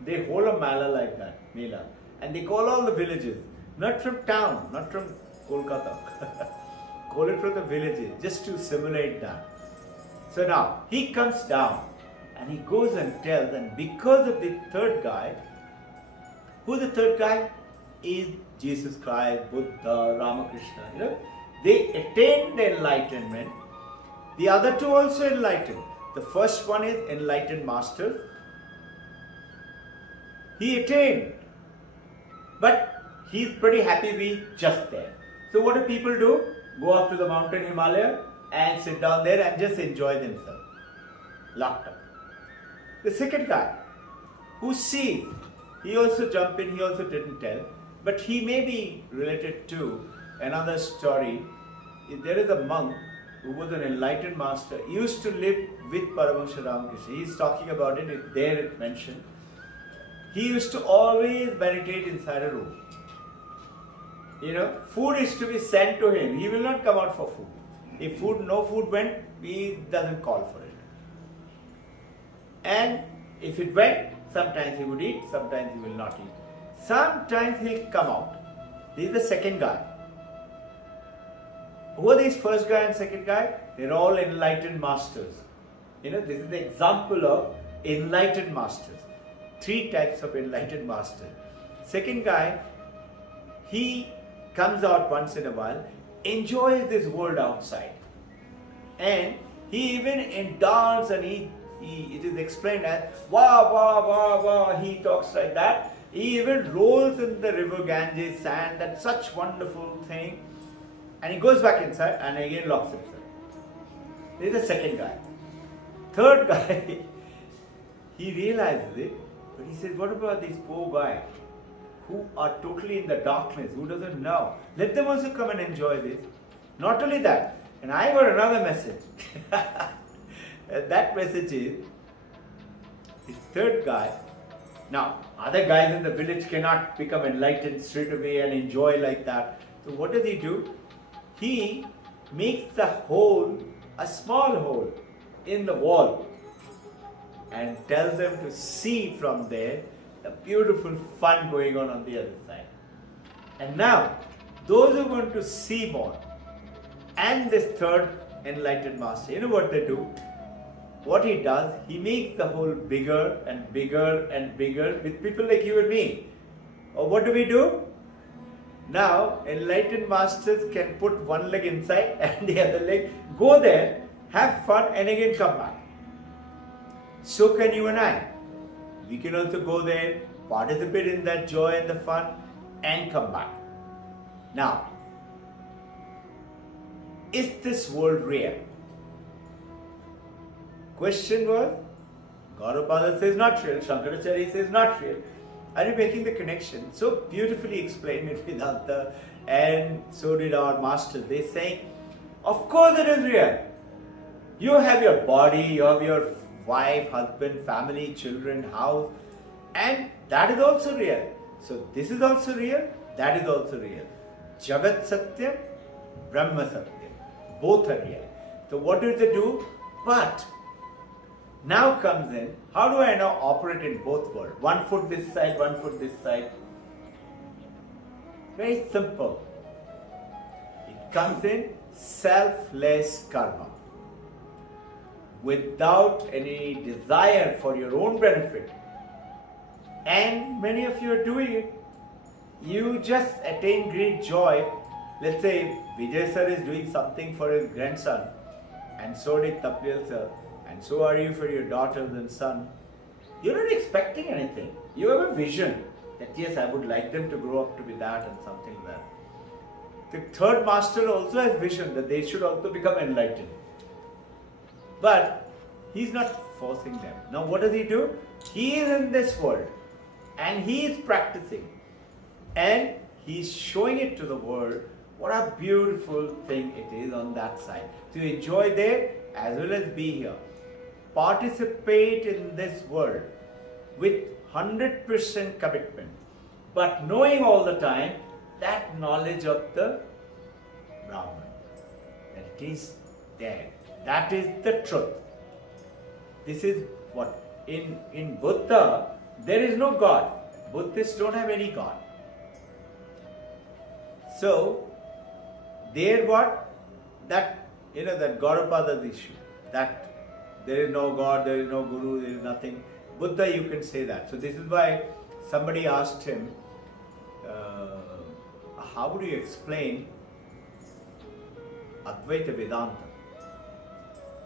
they hold a Mela like that, Mela, and they call all the villages, not from town, not from Kolkata, call it from the villages just to simulate that. So now he comes down and he goes and tells, and because of the third guy, who's the third guy? Is Jesus Christ, Buddha, Ramakrishna. They attained enlightenment. The other two also enlightened. The first one is enlightened master. He attained, but he's pretty happy we just there. So what do people do? Go up to the mountain Himalaya and sit down there and just enjoy themselves. Locked up. The second guy, who sees, he also jumped in, he also didn't tell, but he may be related to another story. There is a monk who was an enlightened master. He used to live with Paramahansa Ramakrishna. He's talking about it, it's there it's mentioned. He used to always meditate inside a room. Food is to be sent to him. He will not come out for food. If no food went, he doesn't call for it. And if it went, sometimes he would eat, sometimes he will not eat. Sometimes he'll come out. This is the second guy. Who are these first guy and second guy? They're all enlightened masters. This is the example of enlightened masters. 3 types of enlightened masters. Second guy, he comes out once in a while, enjoys this world outside. And he even indulges, and it is explained as wah, wah, wah, wah. He talks like that. He even rolls in the river Ganges sand. That's such wonderful thing. And he goes back inside and again locks himself. This is the second guy. Third guy, he realizes it, but he says, what about these poor guys who are totally in the darkness, who doesn't know? Let them also come and enjoy this. Not only that, and I got another message. That message is, the third guy, now other guys in the village cannot become enlightened straight away and enjoy like that. So what does he do? He makes the hole, a small hole in the wall, and tells them to see from there the beautiful fun going on the other side. And now, those who want to see more, and this third enlightened master, you know what they do? What he does, he makes the hole bigger and bigger and bigger with people like you and me. Or what do we do? Now, enlightened masters can put one leg inside and the other leg, go there, have fun and again come back. So can you and I. We can also go there, participate in that joy and the fun and come back. Now, is this world real? Question was, Gaudapada says not real, Shankaracharya says not real. Are you making the connection? So beautifully explained it Vedanta, and so did our masters. They say, of course it is real. You have your body, you have your wife, husband, family, children, house, and that is also real. So this is also real, that is also real. Jagat Satyam, Brahma Satyam. Both are real. So what do they do? But now comes in, how do I now operate in both worlds? One foot this side, one foot this side. Very simple. It comes in selfless karma. Without any desire for your own benefit. And many of you are doing it. You just attain great joy let's say Vijay sir is doing something for his grandson, and so did Tapil sir, and so are you for your daughters and son. You're not expecting anything. You have a vision that yes, I would like them to grow up to be that and something like that. The third master also has vision that they should also become enlightened. But he's not forcing them. Now what does he do? He is in this world and he is practicing. And he's showing it to the world what a beautiful thing it is on that side. To enjoy there as well as be here. Participate in this world with 100% commitment. But knowing all the time that knowledge of the Brahman. That it is there. That is the truth. This is what? In Buddha, there is no God. Buddhists don't have any God. So, there what? That, that Gaudapada's issue. That there is no God, there is no Guru, there is nothing. Buddha, you can say that. So this is why somebody asked him, how would you explain Advaita Vedanta?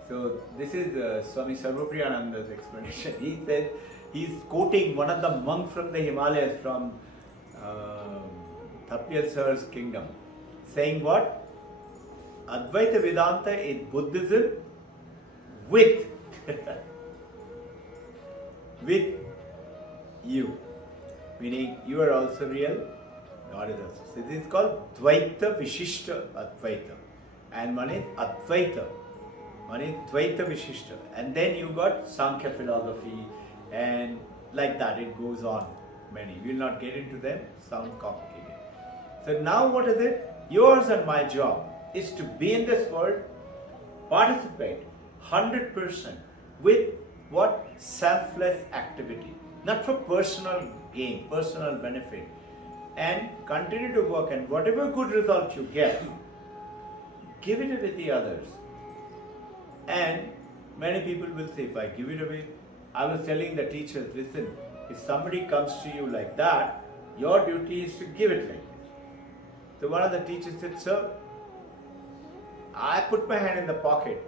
So this is Swami Sarvapriyananda's explanation. He says, he's quoting one of the monks from the Himalayas from Tapil Sir's kingdom, saying what? Advaita Vedanta is Buddhism with with you, meaning you are also real, God is also. So this is called Dvaita Vishishta Advaita, and one is Advaita, one is Dvaita Vishishta, and then you got Sankhya philosophy, and like that it goes on. Many, we will not get into them, sound complicated. So now what is it? Yours and my job is to be in this world, participate 100% with what? Selfless activity, not for personal gain, personal benefit, and continue to work, and whatever good result you get, give it away to the others. And many people will say, if I give it away, I was telling the teachers, listen, if somebody comes to you like that, your duty is to give it like this. So one of the teachers said, sir, I put my hand in the pocket,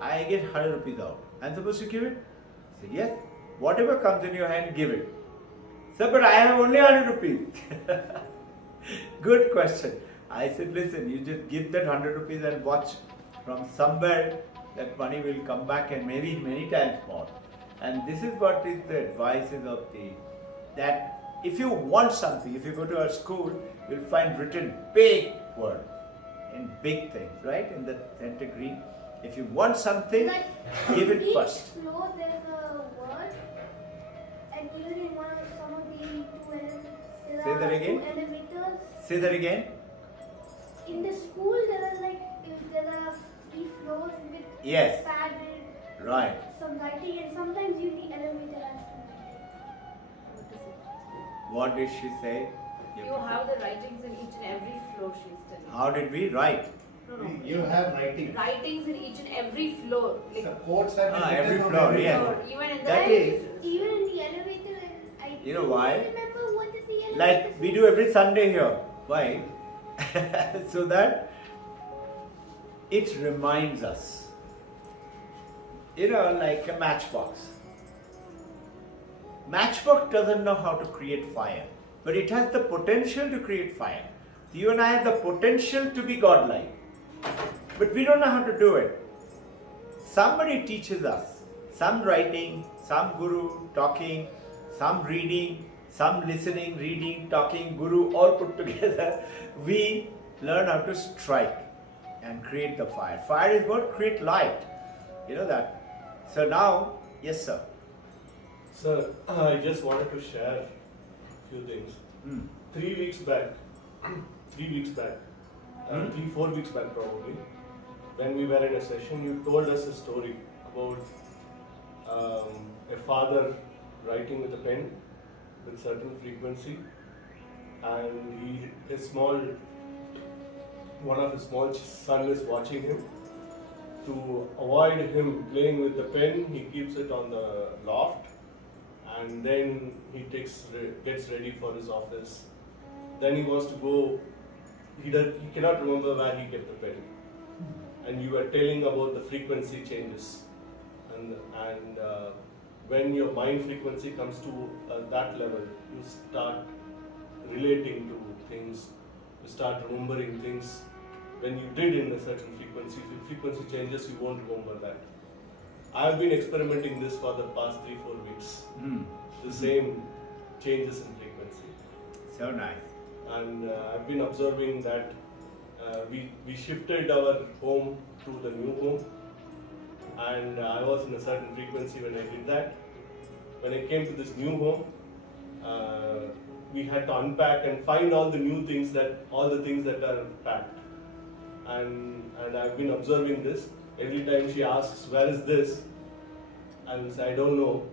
I get 100 rupees out. I'm supposed to give it? I said, yes. Whatever comes in your hand, give it. Sir, but I have only 100 rupees. Good question. I said, listen, you just give that 100 rupees and watch from somewhere that money will come back, and maybe many times more. And this is what is the advices of that if you want something, if you go to our school, you'll find written big word in big things, right? In the center green. If you want something, Like, give it each first. floor there's a word, and even in some of the two there Say are that again. two elevators. Say that again. In the school there are there are 3 floors with Yes. padded, Right. some writing, and sometimes even the elevator has some writing. What did she say? You have the writings in each and every floor, she's telling. How did we write? No. You have writing. Writings in each and every floor. Like, The quotes have been Every written on floor, every yeah. floor. even in That the is- Even in the elevator, and I You know why? don't remember what is the elevator. Like we do every Sunday here. Why? So that it reminds us. Like a matchbox. Matchbox doesn't know how to create fire, but it has the potential to create fire. You and I have the potential to be godlike, but we don't know how to do it. Somebody teaches us, some writing, some guru talking, some reading, some listening, reading, talking, guru, all put together. We learn how to strike and create the fire. Fire is what? Create light. You know that. So now, yes sir. Sir, I just wanted to share a few things. 3 weeks back, 3 weeks back, 3-4 weeks back probably, when we were in a session, you told us a story about a father writing with a pen with certain frequency, and one of his small son is watching him. To avoid him playing with the pen, he keeps it on the loft, and then he gets ready for his office. Then he wants to go he cannot remember where he kept the pen. And you were telling about the frequency changes, and when your mind frequency comes to that level, you start relating to things, you start remembering things. When you did in a certain frequency, if your frequency changes, you won't remember that. I've been experimenting this for the past 3-4 weeks. The same changes in frequency. So nice. And I've been observing that we shifted our home to the new home, and I was in a certain frequency when I did that. When I came to this new home, we had to unpack and find all the things that are packed. And I've been observing this. Every time she asks, where is this? I will say, I don't know.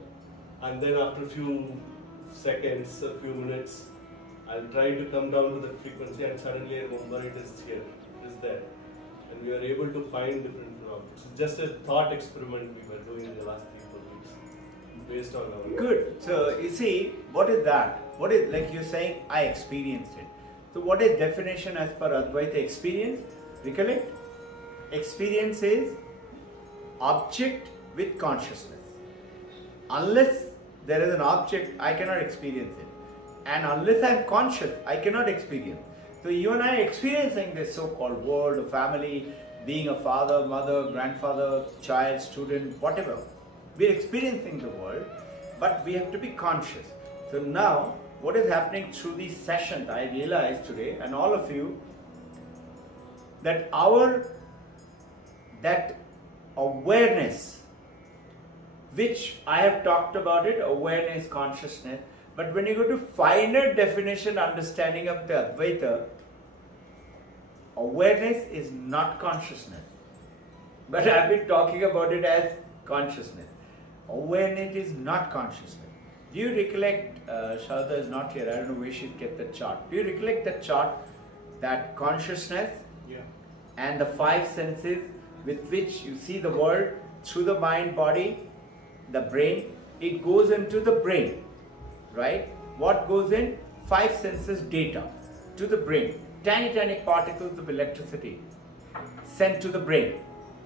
And then after a few seconds, a few minutes, I'll try to come down to the frequency, and suddenly I remember it is here, it is there. And we are able to find different phenomena. It's just a thought experiment we were doing in the last 3-4 weeks, based on our... Good. So you see, what is that? What is, like you're saying, I experienced it. So what is definition as per Advaita experience? Recollect? Experience is object with consciousness. Unless there is an object, I cannot experience it. And unless I am conscious, I cannot experience. So you and I are experiencing this so-called world, a family, being a father, mother, grandfather, child, student, whatever. We are experiencing the world, but we have to be conscious. So now, what is happening through these sessions, I realized today, and all of you, that that awareness, which I have talked about it, awareness, consciousness, but when you go to finer definition, understanding of the Advaita, awareness is not consciousness. But I've been talking about it as consciousness. Awareness is not consciousness. Do you recollect, Sharda is not here, I don't know where she kept the chart. Do you recollect the chart, that consciousness and the 5 senses with which you see the world through the mind, body, the brain, it goes into the brain, right? What goes in? 5 senses data to the brain. Tiny particles of electricity sent to the brain.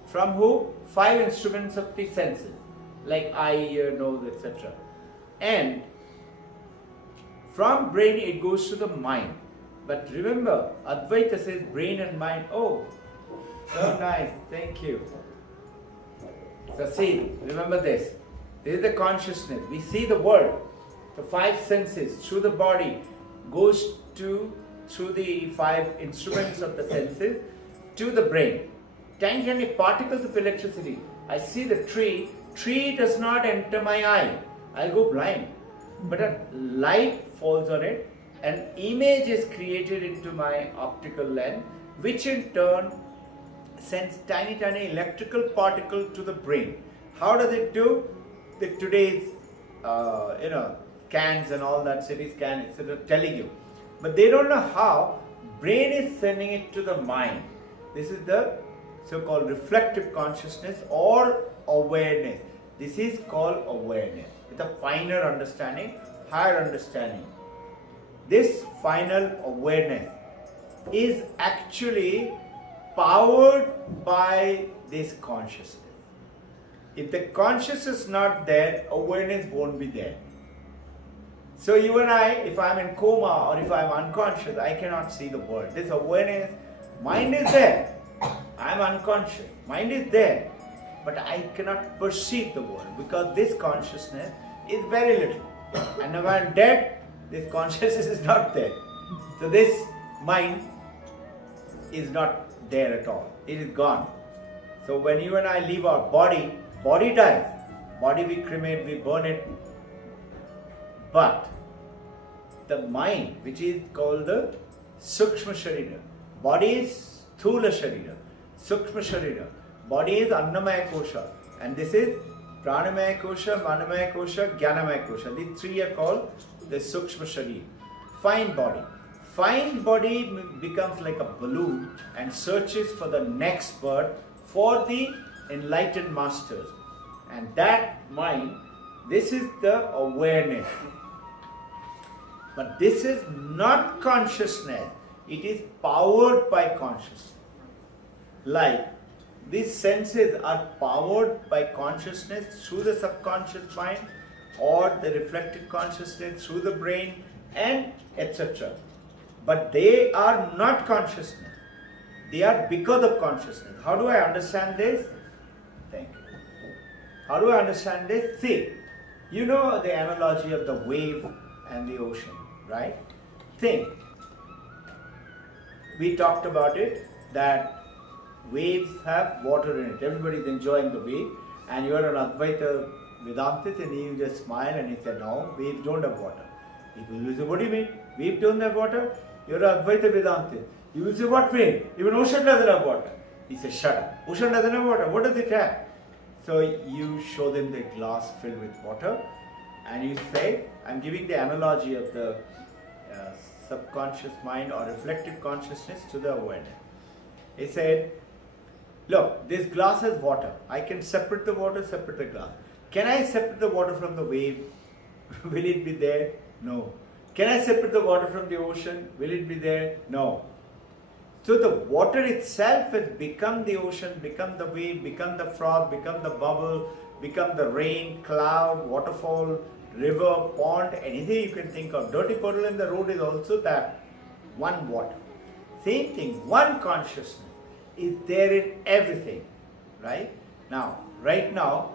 From who? 5 instruments of the senses, like eye, ear, nose, etc. And from brain it goes to the mind. But remember, Advaita says brain and mind. Oh, so nice, thank you. So see, remember this. This is the consciousness. We see the world. The 5 senses through the body goes through the 5 instruments of the senses to the brain. Tiny particles of electricity. I see the tree. Tree does not enter my eye. I'll go blind. But a light falls on it. An image is created into my optical lens, which in turn sends tiny electrical particle to the brain. How does it do? Today's scans and all that, CT scan, etc., telling you. But they don't know how. Brain is sending it to the mind. This is the so-called reflective consciousness or awareness. This is called awareness. With a finer understanding, higher understanding. This final awareness is actually powered by this consciousness. If the consciousness is not there, awareness won't be there. So you and I, if I'm in coma or if I'm unconscious, I cannot see the world. This awareness, mind is there. I'm unconscious. Mind is there. But I cannot perceive the world because this consciousness is very little. And if I'm dead, this consciousness is not there. So this mind is not there at all. It is gone. So when you and I leave our body, body dies. Body we cremate, we burn it. But the mind, which is called the Sukshma Sharira, body is Sthula Sharira, Sukshma Sharira, body is Annamaya Kosha, and this is Pranamaya Kosha, Manamaya Kosha, Jnanamaya Kosha. These 3 are called the Sukshma Sharira. Fine body. Fine body becomes like a balloon and searches for the next birth for the enlightened masters. And that mind, this is the awareness. But this is not consciousness. it is powered by consciousness. Like these senses are powered by consciousness through the subconscious mind or the reflected consciousness through the brain and etc. But they are not consciousness. They are because of consciousness. How do I understand this? Thank you. How do I understand this? See, you know the analogy of the wave and the ocean, right? Think. We talked about it, that waves have water in it. Everybody is enjoying the wave, and you are an Advaita Vedantist and you just smile and you say, no, waves don't have water. People will say, what do you mean? Waves don't have water? You're an Advaita Vedantist. You will say, what wave? Even ocean doesn't have water. He says, shut up. Ocean doesn't have water. What does it have? So you show them the glass filled with water and you say, I'm giving the analogy of the subconscious mind or reflective consciousness to the awareness. He said, look, this glass has water. I can separate the water, separate the glass. Can I separate the water from the wave? Will it be there? No. Can I separate the water from the ocean? Will it be there? No. So the water itself has become the ocean, become the wave, become the frog, become the bubble, become the rain, cloud, waterfall, river, pond, anything you can think of. Dirty puddle in the road is also that. One water. Same thing, one consciousness is there in everything. Right? Now, right now,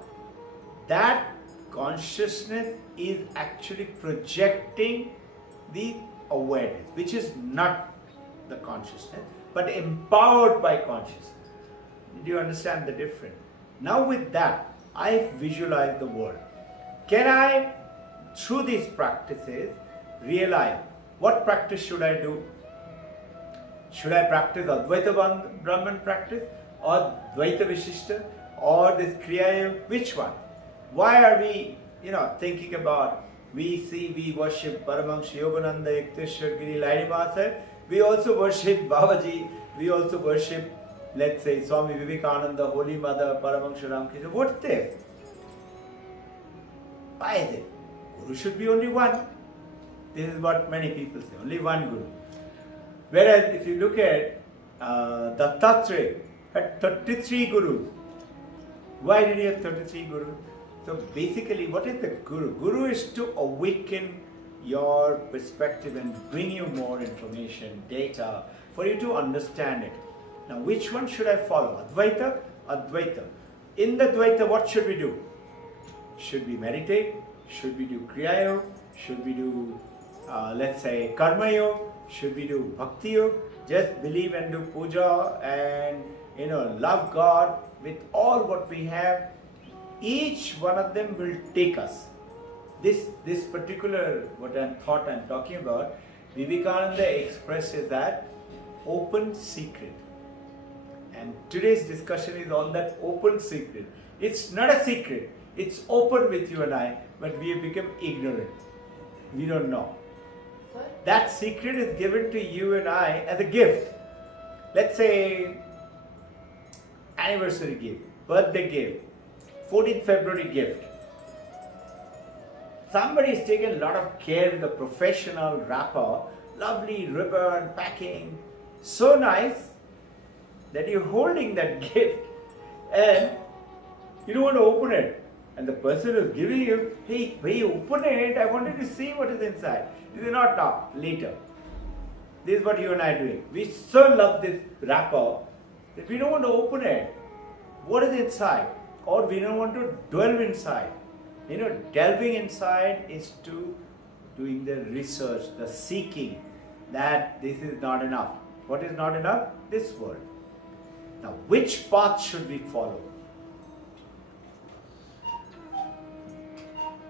that consciousness is actually projecting the awareness, which is not the consciousness, but empowered by consciousness. Do you understand the difference? Now with that, I visualize the world. Can I, through these practices, realize what practice should I do? Should I practice Advaita Brahman practice or Dvaita Vishishta or this Kriya? Which one? Why are we, thinking about, we worship Paramahansa Yogananda, Yukteswar Giri, Lairima. We also worship Babaji, we also worship, let's say, Swami Vivekanananda, Holy Mother, Paramahansa Ramakrishna. What's this? Why is it? Guru should be only one. This is what many people say, only one Guru. Whereas if you look at Dattatreya, had 33 Gurus. Why did he have 33 Gurus? So basically, what is the Guru? Guru is to awaken your perspective and bring you more information, data, for you to understand it. Now, which one should I follow? Advaita? Advaita. In the Dvaita, what should we do? Should we meditate? Should we do Kriya Yoga? Should we do, let's say, Karma Yoga? Should we do Bhakti Yoga? Just believe and do puja and, love God with all what we have. Each one of them will take us. This particular, what I'm talking about, Vivekananda expresses that open secret. And today's discussion is on that open secret. It's not a secret. It's open with you and I, but we have become ignorant. We don't know. That secret is given to you and I as a gift. Let's say anniversary gift, birthday gift, 14th February gift. Somebody has taken a lot of care with a professional wrapper, lovely ribbon, packing, so nice that you're holding that gift and you don't want to open it. And the person who's giving you, hey, when you open it, I wanted to see what is inside. You say, not now, later. This is what you and I are doing. We so love this wrapper that we don't want to open it. What is inside? Or we don't want to delve inside. Delving inside is to doing the research, the seeking that this is not enough. What is not enough? This world. Now, which path should we follow?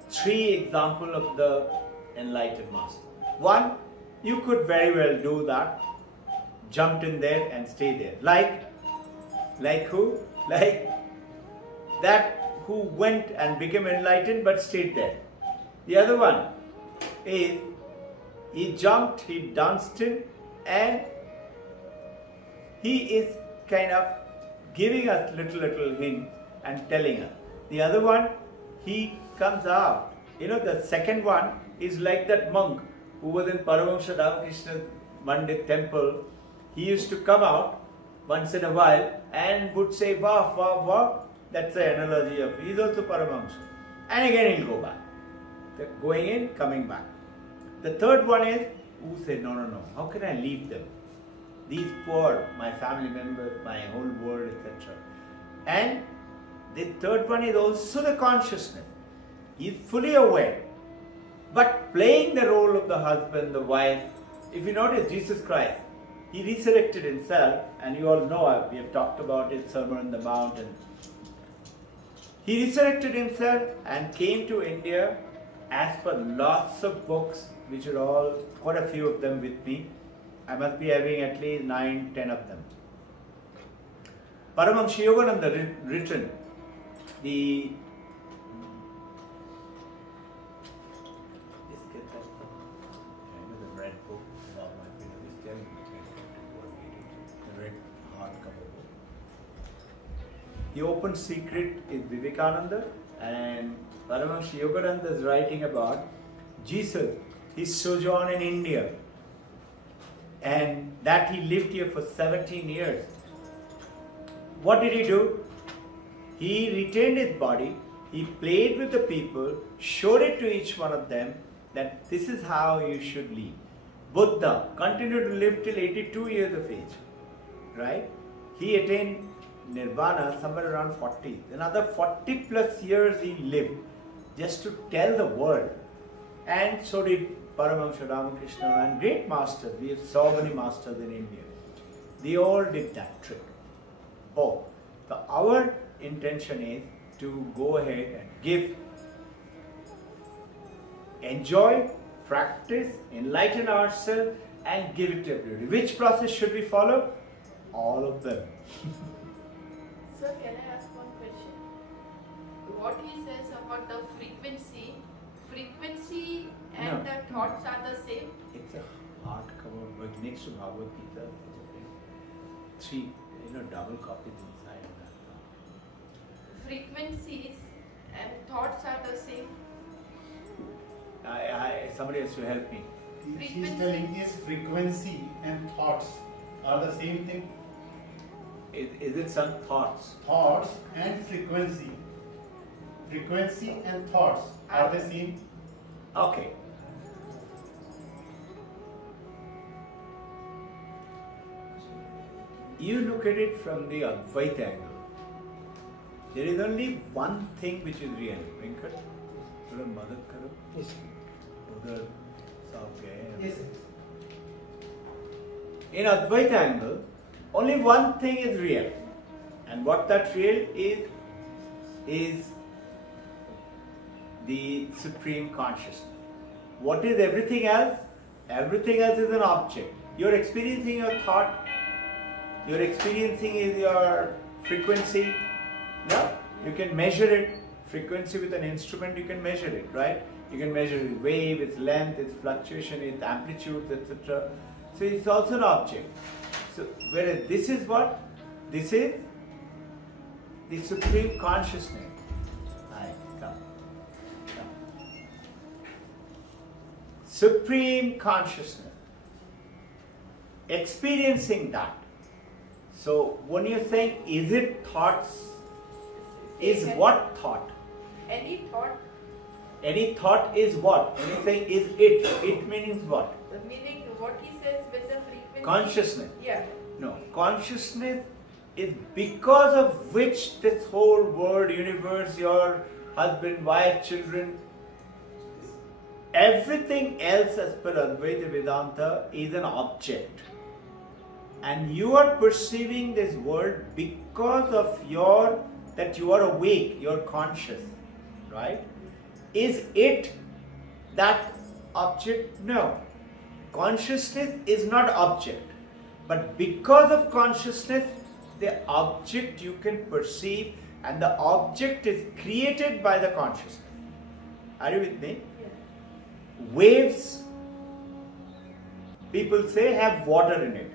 3 examples of the enlightened master. One, you could very well do that, jumped in there and stay there. Like who? Like that who went and became enlightened but stayed there. The other one is he jumped, he danced in, and he is kind of giving us little hint and telling us. The other one, he comes out. The second one is like that monk who was in Paramahansa Ramakrishna's Mandit temple, he used to come out once in a while and would say, "Wah, wah, wah." That's the analogy of, he's also Paramahamsa. And again he'll go back. The going in, coming back. The third one is, who said, no, how can I leave them? These poor, my family members, my whole world, etc. And the third one is also the consciousness. He is fully aware, but playing the role of the husband, the wife. If you notice, Jesus Christ, he resurrected himself, and you all know, we have talked about it, Sermon on the Mount. And he resurrected himself and came to India as per lots of books, which are all, quite a few of them with me. I must be having at least 9, 10 of them. Paramahamsa Yogananda written the red book, the red hardcover book. The Open Secret is Vivekananada, and Paramahamsa Yogananda is writing about Jesus, his sojourn in India, and that he lived here for 17 years. What did he do? He retained his body, he played with the people, showed it to each one of them that this is how you should live. Buddha continued to live till 82 years of age, right? He attained Nirvana somewhere around 40. Another 40 plus years he lived just to tell the world. And so did Paramahamsa Ramakrishna and great masters. We have so many masters in India. They all did that trick. Oh, so our intention is to go ahead and give, enjoy, practice, enlighten ourselves and give it to everybody. Which process should we follow? All of them. Sir, can I ask one question? What he says about the frequency and the thoughts are the same? It's a hardcover book next to Bhagavad Gita. Three, double copies inside of that. Frequencies and thoughts are the same? Somebody has to help me. She's telling is frequency and thoughts are the same thing. Is it some thoughts? Thoughts and frequency. Frequency and thoughts are the same. Okay. You look at it from the Advaita angle. There is only one thing which is real. Venkat, थोड़ा मदद करो. Yes. उधर साफ गए. Yes. In Advaita angle, only one thing is real, and what that real is the Supreme Consciousness. What is everything else? Everything else is an object. You're experiencing your thought, you're experiencing is your frequency. No? You can measure it. Frequency with an instrument, you can measure it, right? You can measure its wave, its length, its fluctuation, its amplitude, etc. So it's also an object. So whereas this is what? This is the Supreme Consciousness. Come. Supreme Consciousness. Experiencing that. So when you're saying, is it thoughts? Is what thought? Any thought? Any thought is what? When you're saying, is it means what? The meaning, what he says with the frequency? Consciousness. Yeah. No, consciousness is because of which this whole world, universe, your husband, wife, children, everything else as per Advaita Vedanta is an object. And you are perceiving this world because of that you are awake, you are conscious, right? Is it that object? No. Consciousness is not object. But because of consciousness, the object you can perceive, and the object is created by the consciousness. Are you with me? Yeah. Waves, people say, have water in it.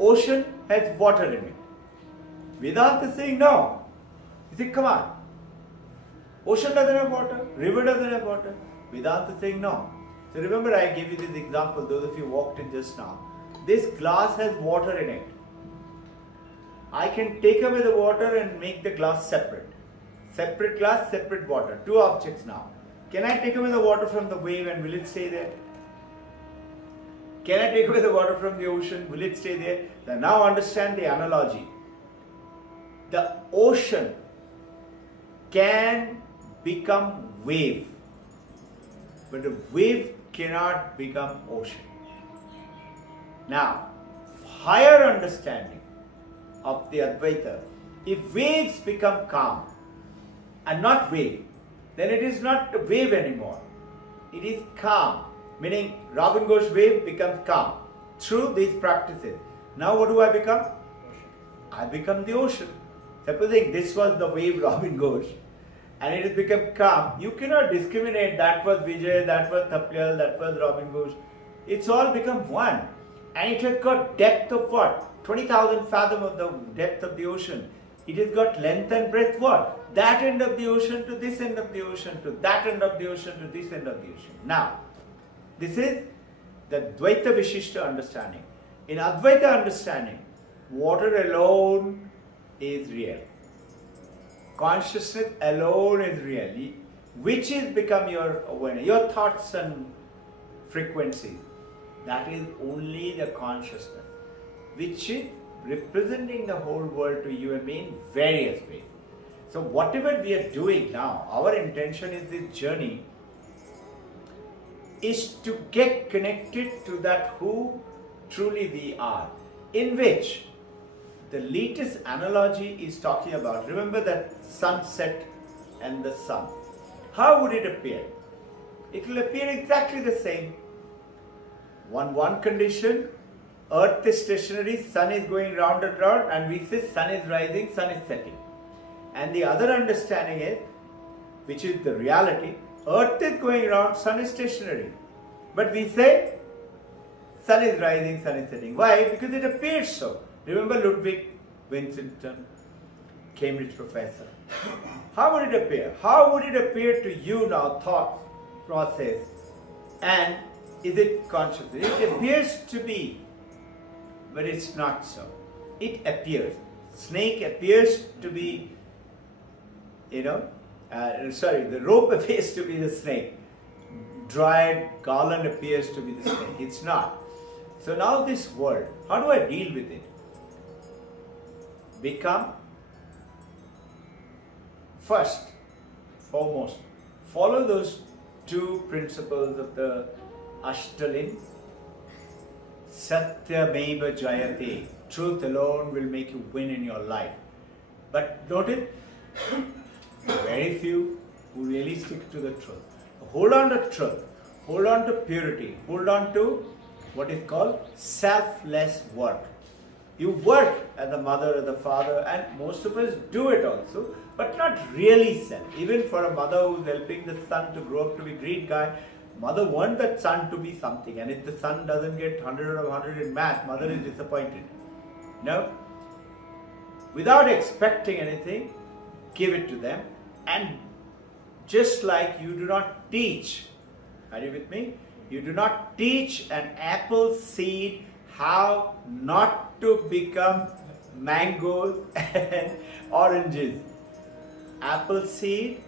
Ocean has water in it. Vedanta is saying no. You say, come on. Ocean doesn't have water, river doesn't have water. Vedanta is saying no. So remember, I gave you this example, those of you who walked in just now. This glass has water in it. I can take away the water and make the glass separate. Separate glass, separate water. Two objects now. Can I take away the water from the wave and will it stay there? Can I take away the water from the ocean? Will it stay there? Now understand the analogy. The ocean can become wave, but a wave cannot become ocean. Now, higher understanding of the Advaita, if waves become calm and not wave, then it is not a wave anymore. It is calm, meaning Robbin Ghosh wave becomes calm through these practices. Now what do I become? I become the ocean. Supposing this was the wave Robbin Ghosh and it has become calm, you cannot discriminate that was Vijay, that was Tapyal, that was Robbin Ghosh. It's all become one. And it has got depth of what? 20,000 fathom of the depth of the ocean. It has got length and breadth what? That end of the ocean to this end of the ocean, to that end of the ocean, to this end of the ocean. Now, this is the Dvaita Vishishta understanding. In Advaita understanding, water alone is real. Consciousness alone is real. Which is become your awareness, your thoughts and frequencies. That is only the consciousness, which is representing the whole world to you and me in various ways. So whatever we are doing now, our intention is this journey is to get connected to that who truly we are, in which the latest analogy is talking about. Remember that sunset and the sun. How would it appear? It will appear exactly the same. One condition, earth is stationary, sun is going round and round, and we say sun is rising, sun is setting. And the other understanding is, which is the reality, earth is going round, sun is stationary. But we say sun is rising, sun is setting. Why? Because it appears so. Remember Ludwig Wittgenstein, Cambridge professor. How would it appear? How would it appear to you now, thought process, and is it consciousness? It appears to be, but it's not so. It appears. Snake appears to be, the rope appears to be the snake. Dried garland appears to be the snake. It's not. So now this world, how do I deal with it? Become, first, foremost, follow those two principles of the Ashtalin. Satyameva Jayate. Truth alone will make you win in your life. But notice, very few who really stick to the truth. Hold on to truth. Hold on to purity. Hold on to what is called selfless work. You work as a mother, as a father, and most of us do it also, but not really self. Even for a mother who's helping the son to grow up to be a great guy, mother wants that son to be something, and if the son doesn't get 100 or 100 in math, mother is disappointed. No? Without expecting anything, give it to them. And just like you do not teach, are you with me? You do not teach an apple seed how not to become mangoes and oranges. Apple seed,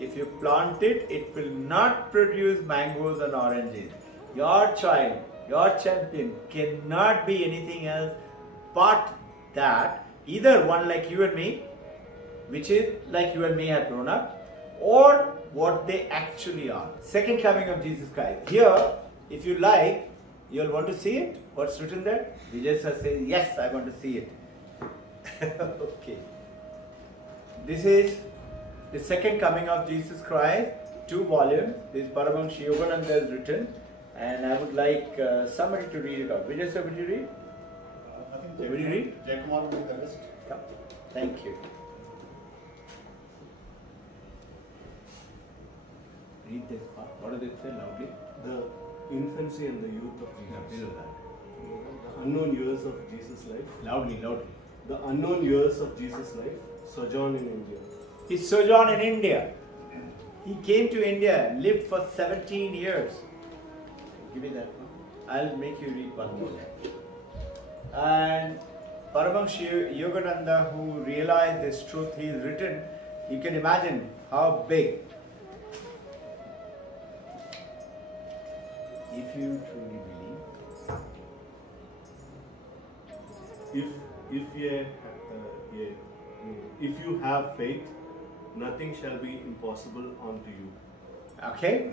if you plant it, it will not produce mangoes and oranges. Your child, your champion cannot be anything else but that, either one like you and me, which is like you and me have grown up, or what they actually are. Second coming of Jesus Christ. Here, if you like, you'll want to see it. What's written there? Vijay sir says, yes, I want to see it. Okay. This is the second coming of Jesus Christ, 2 volumes. This Paramahansa Yogananda has written, and I would like somebody to read it out. Vijay sir, will you read? I think Will you read? Jayakumar will be the best. Yeah. Thank you. Read this part. What does it say loudly? The infancy and the youth of Yeah, Jesus. below that. The unknown years of Jesus' life. Loudly, loudly. The unknown years of Jesus' life. Sojourn in India. His sojourn in India. He came to India, lived for 17 years. Give me that one. I'll make you read one more. And Paramahansa Yogananda, who realized this truth, he's written, you can imagine how big. If you truly believe, if you have faith, nothing shall be impossible unto you. okay,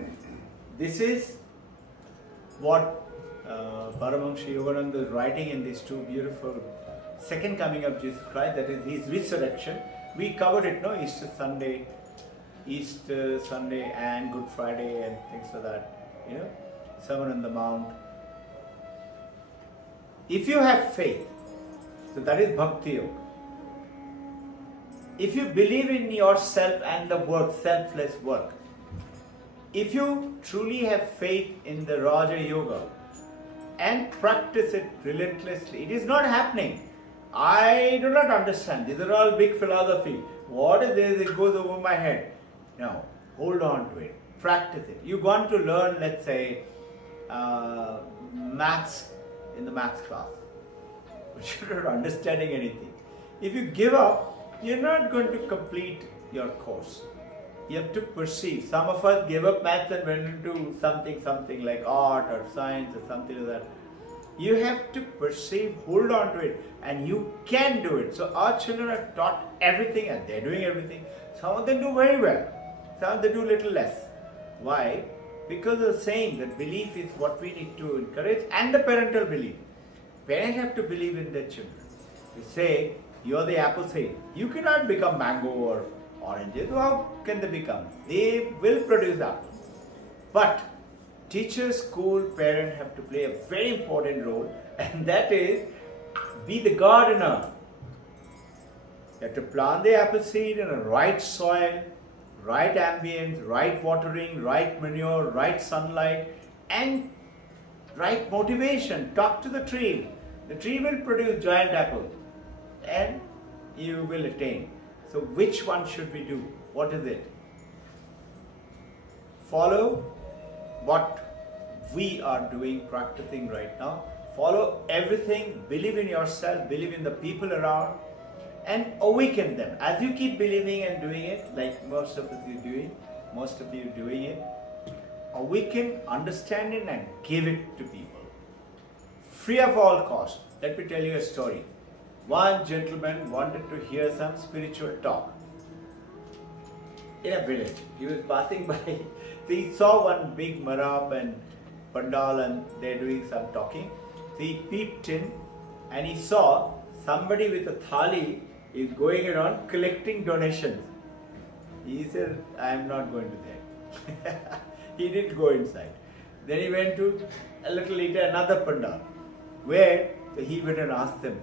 this is what Paramahansa Yogananda is writing in these two beautiful second coming of Jesus Christ, that is his resurrection. We covered it, no? Easter Sunday and Good Friday and things like that, you know, Sermon on the Mount. If you have faith, so that is Bhakti Yoga. If you believe in yourself and the work, selfless work, if you truly have faith in the Raja Yoga and practice it relentlessly, it is not happening. I do not understand. These are all big philosophy. What is this? It goes over my head. No, hold on to it. Practice it. You want to learn, let's say, maths in the maths class, but you're not understanding anything. If you give up, you're not going to complete your course. You have to perceive. Some of us gave up maths and went into something like art or science or something like that. You have to perceive, hold on to it, and you can do it. So our children are taught everything and they're doing everything. Some of them do very well, some of them do little less. Why? Because of the saying that belief is what we need to encourage, and the parental belief. Parents have to believe in their children. They say, you're the apple seed. You cannot become mango or oranges. How can they become? They will produce apples. But teacher, school, parent have to play a very important role, and that is be the gardener. You have to plant the apple seed in a right soil, right ambience, right watering, right manure, right sunlight, and right motivation. Talk to the tree. The tree will produce giant apples and you will attain. So which one should we do? What is it? Follow what we are doing, practicing right now. Follow everything, believe in yourself, believe in the people around, and awaken them. As you keep believing and doing it, like most of you doing it, awaken, understand it, and give it to people. Free of all cost. Let me tell you a story. One gentleman wanted to hear some spiritual talk in a village. He was passing by. So he saw one big marab and pandal and they're doing some talking. So he peeped in and he saw somebody with a thali is going around collecting donations. He said, I am not going to there. He didn't go inside. Then he went to a little later another pandal where he went and asked them,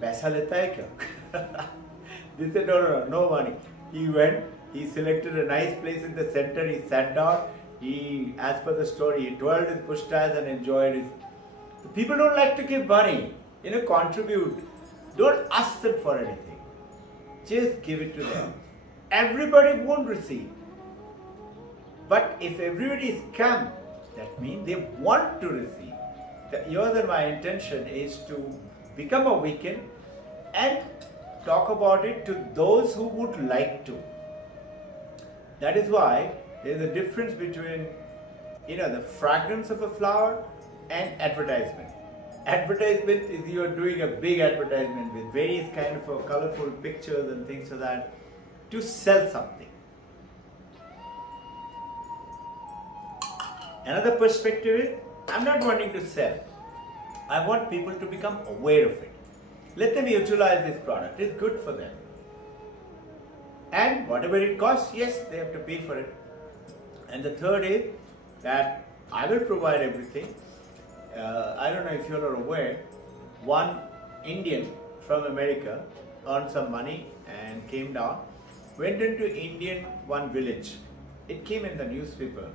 Paisa leta hai kya? They said, no money. He went, he selected a nice place in the center, he sat down, he, as per the story, he twirled his pushtas and enjoyed his. People don't like to give money, contribute. Don't ask them for anything. Just give it to them. Everybody won't receive. But if everybody is come, that means they want to receive. Yours and my intention is to become awakened and talk about it to those who would like to. That is why there is a difference between, the fragrance of a flower and advertisement. Advertisement is you are doing a big advertisement with various kind of colorful pictures and things like that to sell something. Another perspective is, I'm not wanting to sell. I want people to become aware of it. Let them utilize this product. It's good for them. And whatever it costs, yes, they have to pay for it. And the third is that I will provide everything. I don't know if you are aware, one Indian from America earned some money and came down, went into one village. It came in the newspaper.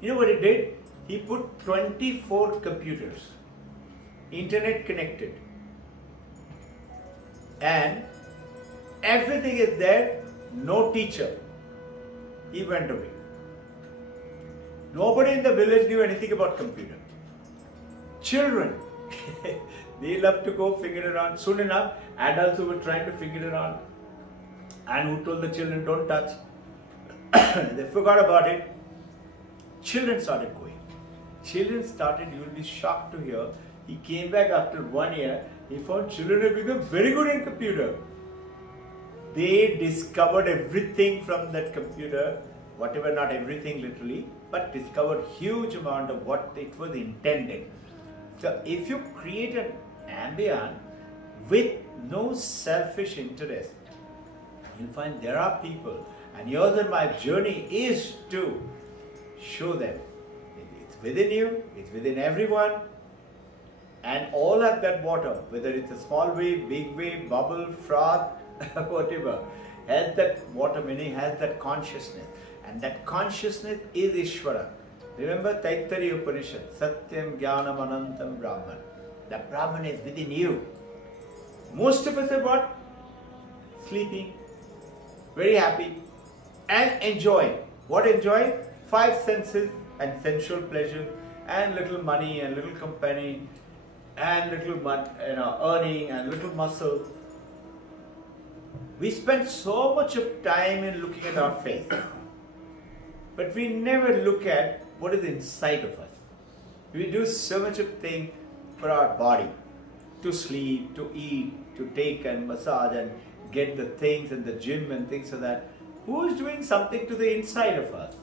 You know what he did? He put 24 computers, internet connected, and everything is there, no teacher. He went away. Nobody in the village knew anything about computer. Children, they love to go figure it out. Soon enough, adults who were trying to figure it out and who told the children don't touch, they forgot about it. Children started going. Children started, you will be shocked to hear, he came back after 1 year, he found children have become very good in computer. They discovered everything from that computer, whatever, not everything literally, but discovered huge amount of what it was intended. So if you create an ambience with no selfish interest, you'll find there are people, and yours and my journey is to show them it's within you, it's within everyone, and all of that water, whether it's a small wave, big wave, bubble, froth, whatever, has that water, meaning has that consciousness, and that consciousness is Ishvara. Remember Taittiriya Upanishad, Satyam Jnanam Anantam Brahman. The Brahman is within you. Most of us are what? Sleeping, very happy, and enjoying. What enjoying? 5 senses and sensual pleasure, and little money and little company, and little earning and little muscle. We spend so much of time in looking at our face, but we never look at what is inside of us. We do so much of things for our body, to sleep, to eat, to take and massage and get the things in the gym and things like that. Who is doing something to the inside of us?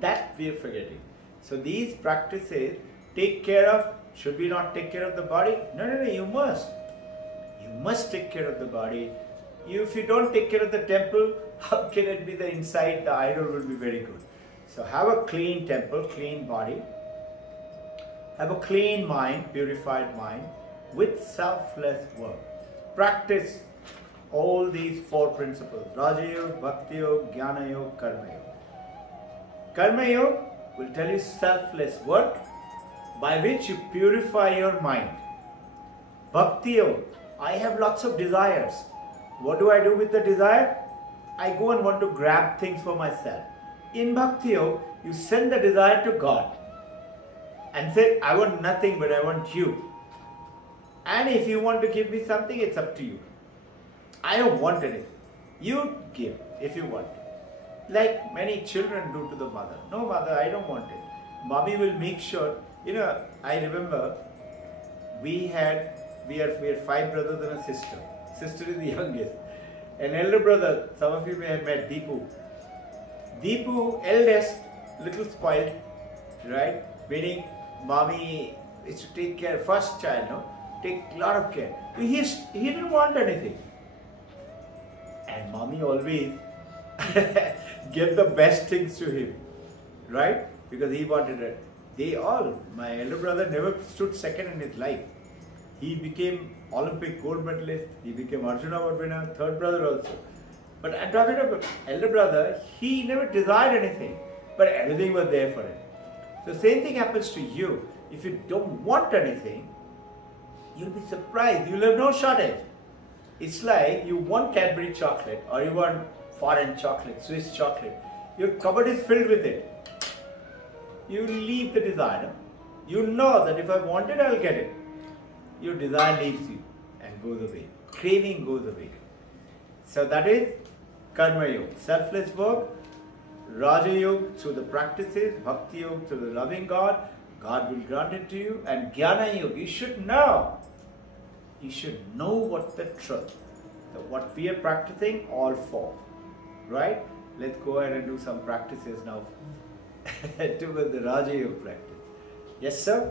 That we are forgetting. So these practices take care of. Should we not take care of the body? No, you must. You must take care of the body. If you don't take care of the temple, how can it be the inside? The idol will be very good. So have a clean temple, clean body. Have a clean mind, purified mind, with selfless work. Practice all these 4 principles: Raja Yoga, Bhakti Yoga, Jnana Yoga, Karma Yoga. Karma Yoga will tell you selfless work by which you purify your mind. Bhakti Yoga, I have lots of desires. What do I do with the desire? I go and want to grab things for myself. In Bhakti Yoga, you send the desire to God and say, I want nothing but I want you. And if you want to give me something, it's up to you. I don't want anything. You give if you want it. Like many children do to the mother. No, mother, I don't want it. Mommy will make sure. I remember we are 5 brothers and a sister. Sister is the youngest. An elder brother, some of you may have met Deepu. Deepu, eldest, little spoiled, right? Meaning, mommy is to take care, first child, no? Take a lot of care. He didn't want anything. And mommy always gave the best things to him, right? Because he wanted it. My elder brother never stood second in his life. He became Olympic gold medalist, he became Arjuna Award winner, 3rd brother also. But I'm talking about elder brother, he never desired anything, but everything was there for him. So same thing happens to you. If you don't want anything, you'll be surprised, you'll have no shortage. It's like you want Cadbury chocolate or you want foreign chocolate, Swiss chocolate. Your cupboard is filled with it. You leave the desire. You know that if I want it, I'll get it. Your desire leaves you and goes away. Craving goes away. So that is Karma Yoga, selfless work. Raja Yoga through the practices, Bhakti Yoga through the loving God. God will grant it to you. And Jnana Yoga, you should know. You should know what the truth. So what we are practicing, all 4. Right? Let's go ahead and do some practices now. Towards the Raja Yoga practice. Yes, sir?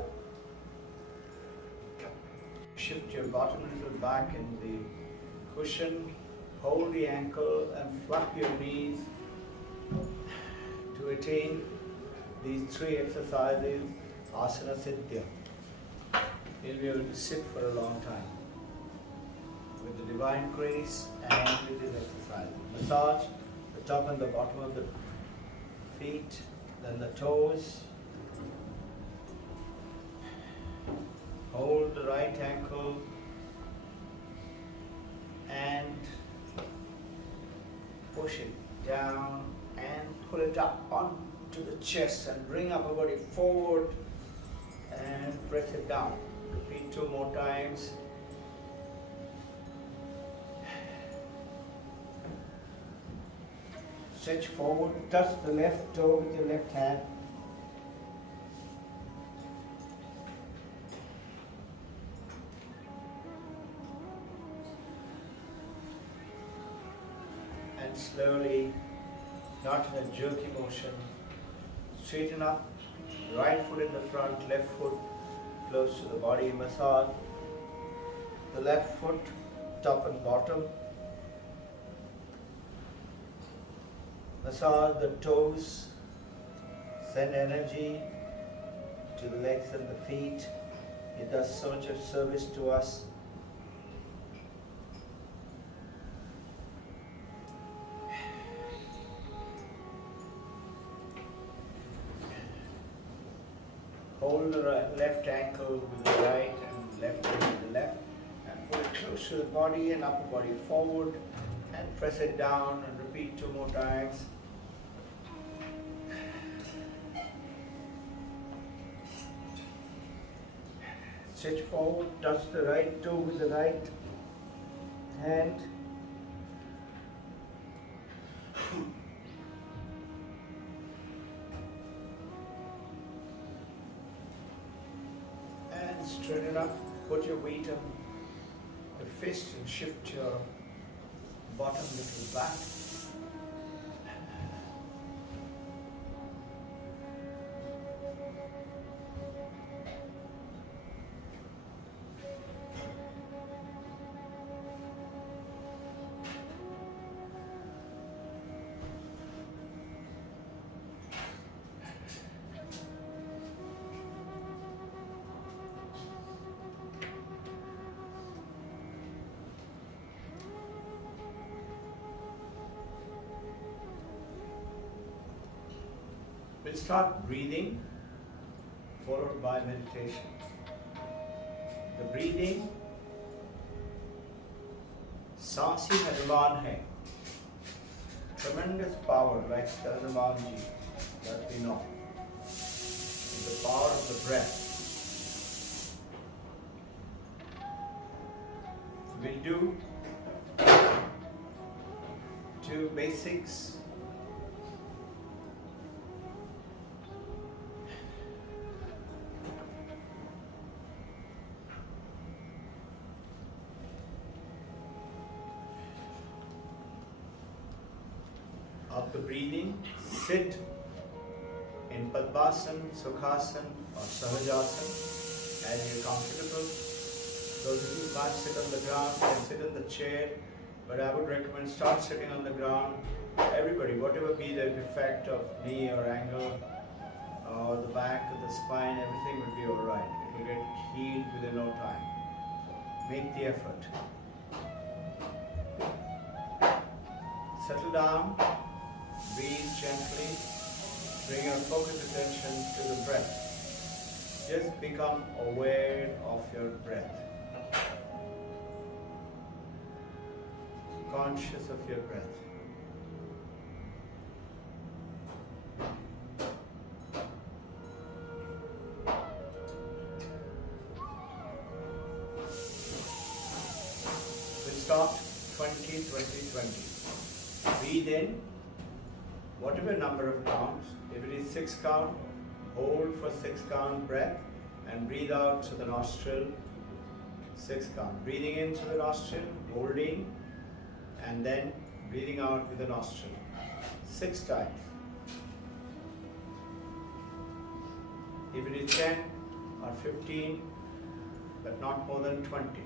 Shift your bottom a little back in the cushion. Hold the ankle and flap your knees to attain these 3 exercises. Asana Siddhya. You'll be able to sit for a long time with the divine grace and with this exercise. Massage the top and the bottom of the feet, then the toes. Hold the right ankle and push it down and pull it up on to the chest and bring upper body forward and press it down. Repeat 2 more times. Stretch forward, touch the left toe with your left hand. And slowly, not in a jerky motion, straighten up, right foot in the front, left foot close to the body, massage the left foot, top and bottom. Massage the toes, send energy to the legs and the feet. It does so much of service to us. Hold the left ankle with the right and left with the left, and pull it close to the body and upper body forward, and press it down and repeat 2 more times. Stretch forward, touch the right toe with the right hand. And straighten up, put your weight on the fist and shift your bottom little back. We'll start breathing, followed by meditation. The breathing, सांस ही भगवान है. Tremendous power, like Saradamanji, that we know. The power of the breath. We'll do 2 basics. After breathing, sit in Padmasana, Sukhasana or Sahajasana as you're comfortable. Those who can't sit on the ground can sit in the chair, but I would recommend start sitting on the ground. Everybody, whatever be the effect of knee or ankle or the back of the spine, everything will be alright. It will get healed within no time. Make the effort. Settle down. Breathe gently, bring your focused attention to the breath. Just become aware of your breath. Conscious of your breath. We'll start 20-20-20. Breathe in. Whatever number of counts, if it is 6 count, hold for 6 count breath and breathe out to the nostril, 6 count. Breathing in through the nostril, holding, and then breathing out with the nostril, 6 times. If it is 10 or 15, but not more than 20.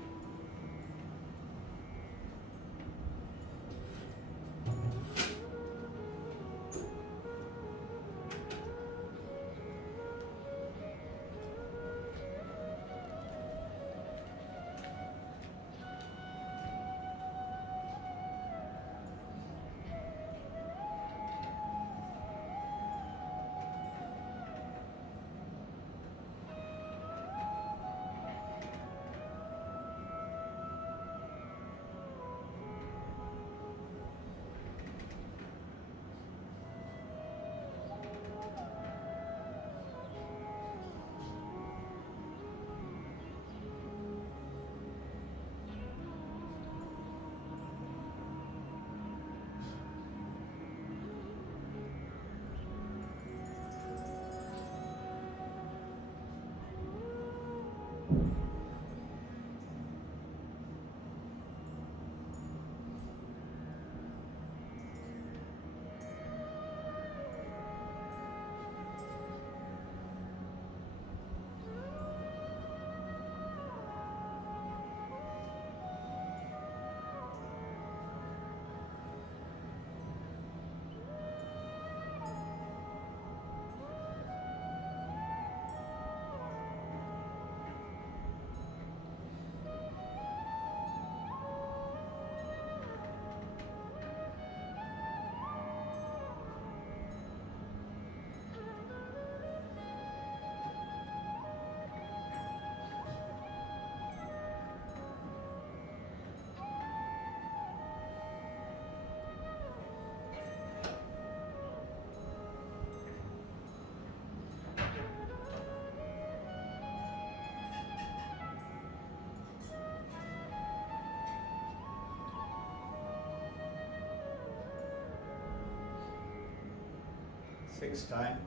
6 times.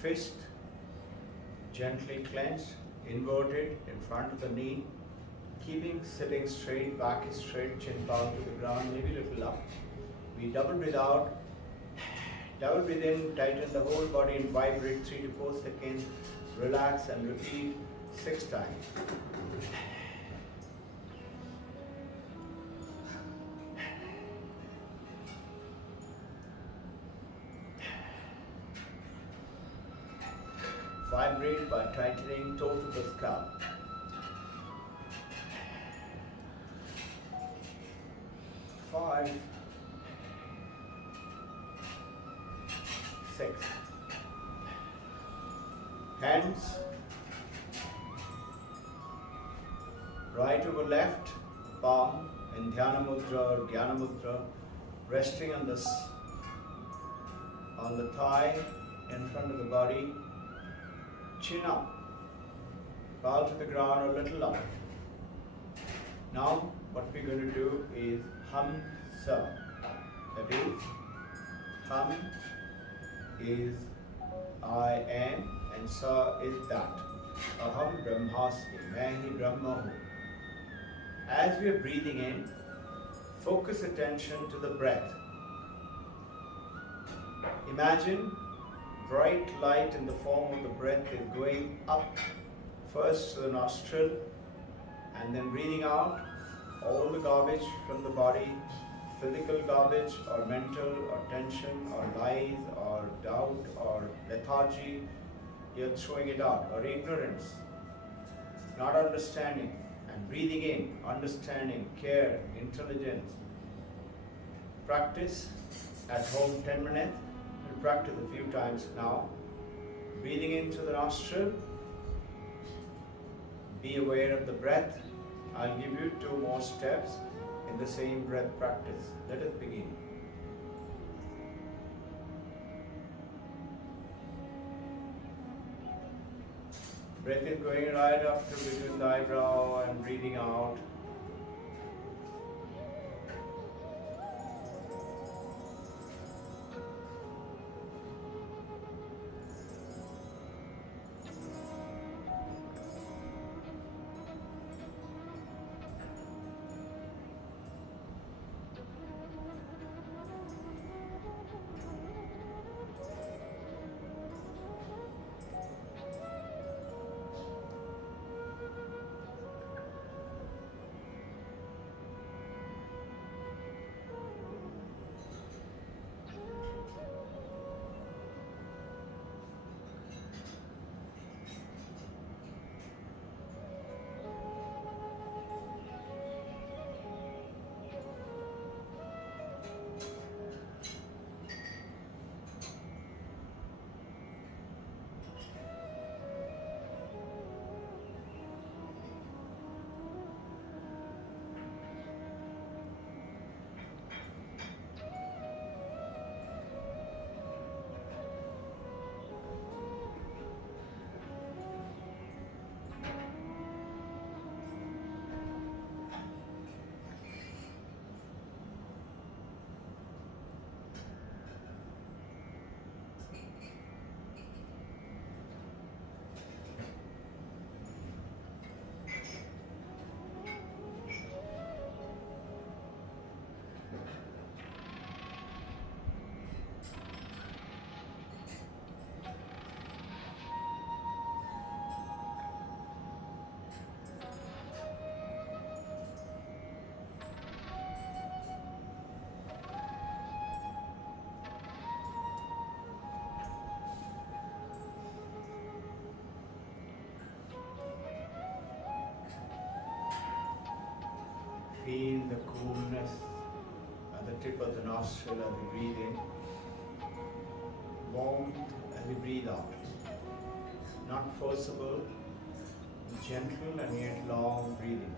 Fist gently clenched, inverted in front of the knee, keeping sitting straight, back is straight, chin down to the ground, maybe a little up. We double breathe out, double breathe in, tighten the whole body and vibrate 3 to 4 seconds, relax and repeat 6 times. Vibrate by tightening toe to the scalp. Five, 6. Hands right over left, palm in Dhyana Mudra or Jnana Mudra, resting on the thigh in front of the body. Chin up, bow to the ground or a little up. Now what we're going to do is hum sa. That is, hum is I am and sa is that. Aham brahmasmi, main hi brahma hu. As we are breathing in, focus attention to the breath. Imagine bright light in the form of the breath is going up first to the nostril and then breathing out all the garbage from the body, physical garbage or mental or tension or lies or doubt or lethargy, you're throwing it out, or ignorance, not understanding, and breathing in, understanding, care, intelligence. Practice at home 10 minutes. Practice a few times now. Breathing into the nostril. Be aware of the breath. I'll give you 2 more steps in the same breath practice. Let us begin. Breath is going right up to between the eyebrow and breathing out. Feel the coolness at the tip of the nostril as you breathe in. Warmth as you breathe out. Not forcible, gentle and yet long breathing.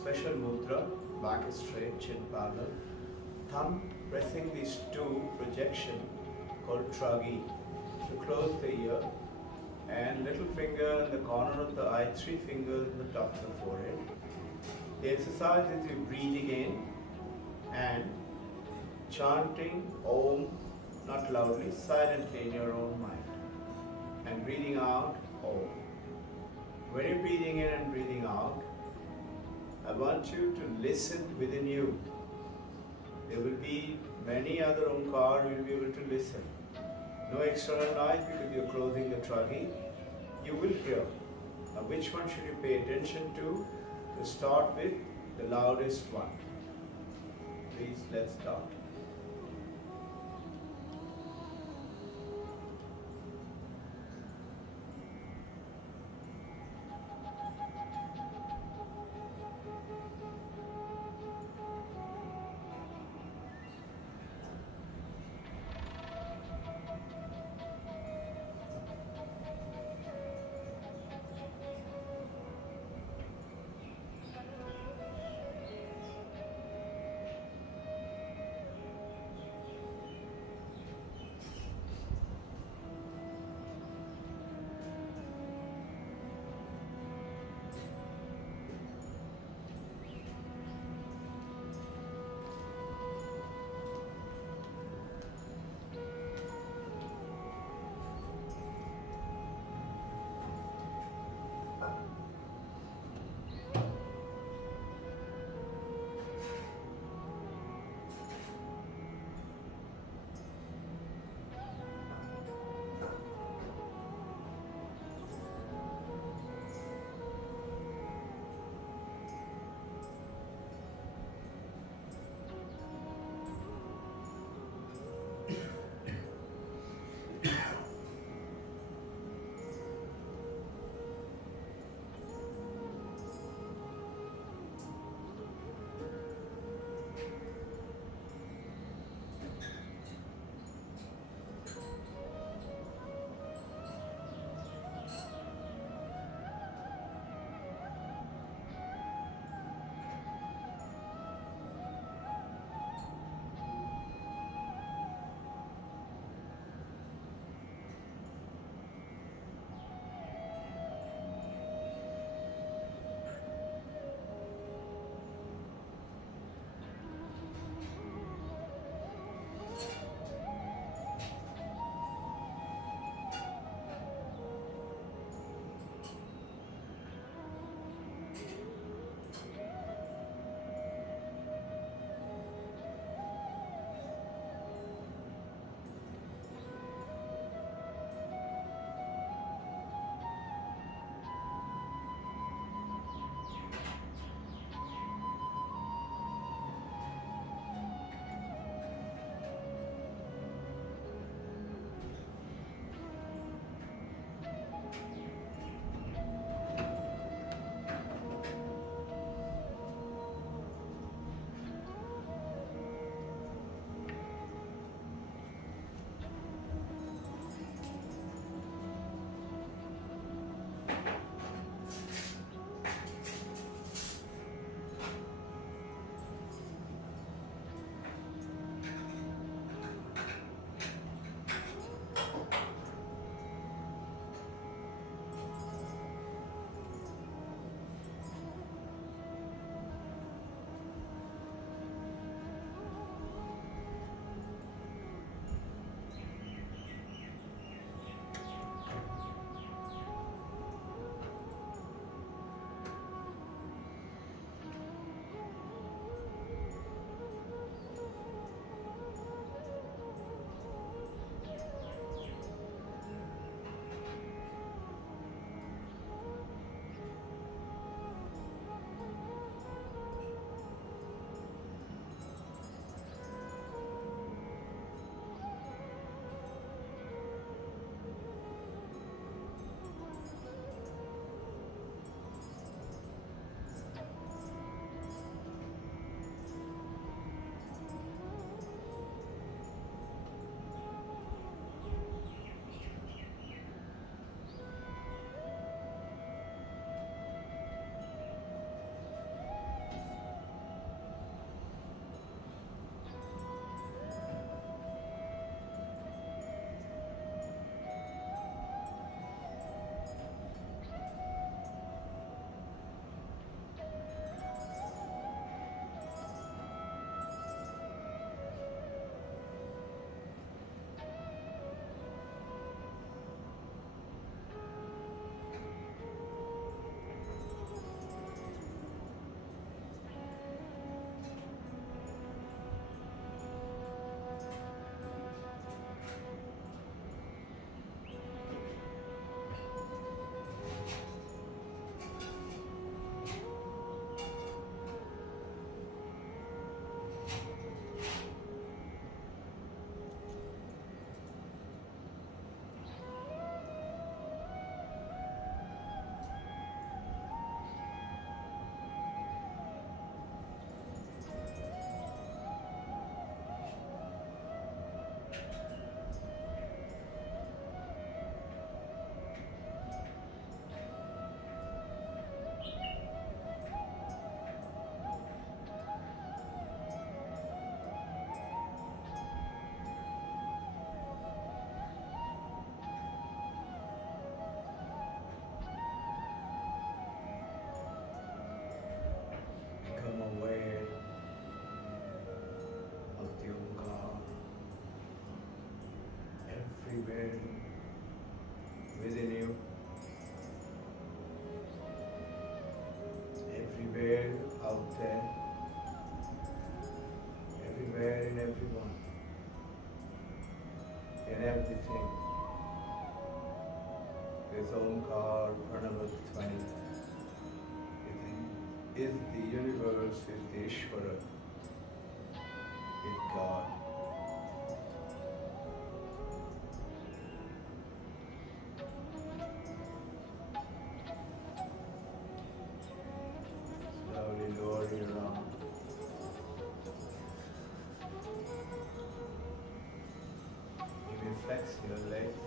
special mudra, back is straight, chin parallel, thumb pressing these two projection called tragi to close the ear, and little finger in the corner of the eye, three fingers in the top of the forehead. The exercise is you breathing in and chanting Om, not loudly, silently in your own mind, and breathing out Om. When you're breathing in and breathing out, I want you to listen within you. There will be many other Omkar, you'll be able to listen. No external noise because you're closing the tragi. You will hear. Now which one should you pay attention to? To start with the loudest one. Please, let's start. Is Omkar Pranavatvani. Is the universe, is the Ishvara, is God. Slowly lower your arm. You may flex your legs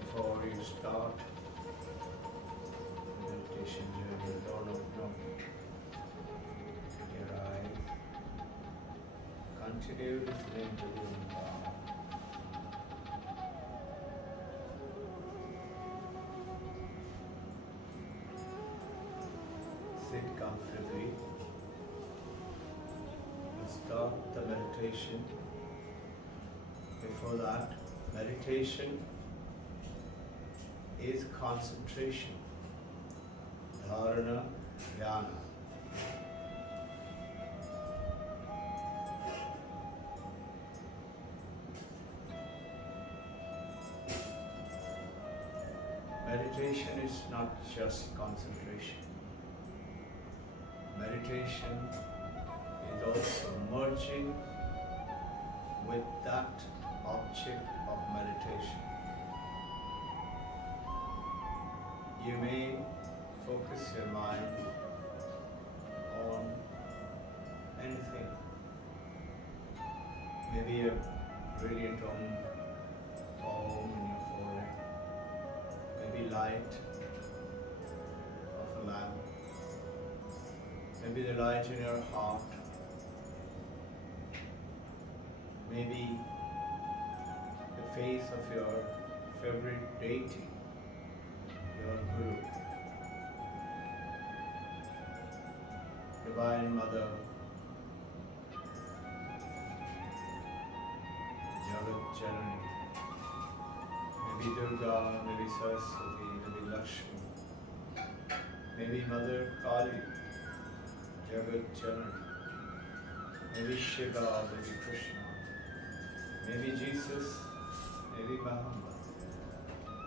before you start the meditation journey. Don't open your eyes. Continue listening to the Omkar. Sit comfortably. We'll start the meditation. Before that, meditation is concentration, dharana, dhyana. Meditation is not just concentration. Meditation is also merging with that object of meditation. You may focus your mind on anything. Maybe a brilliant Om in your forehead. Maybe light of a lamp. Maybe the light in your heart. Maybe the face of your favorite deity, your Guru, Divine Mother, Jagat Janani, maybe Durga, maybe Saraswati, maybe Lakshmi, maybe Mother Kali, Jagat Janani, maybe Shiva, maybe Krishna, maybe Jesus, maybe Muhammad,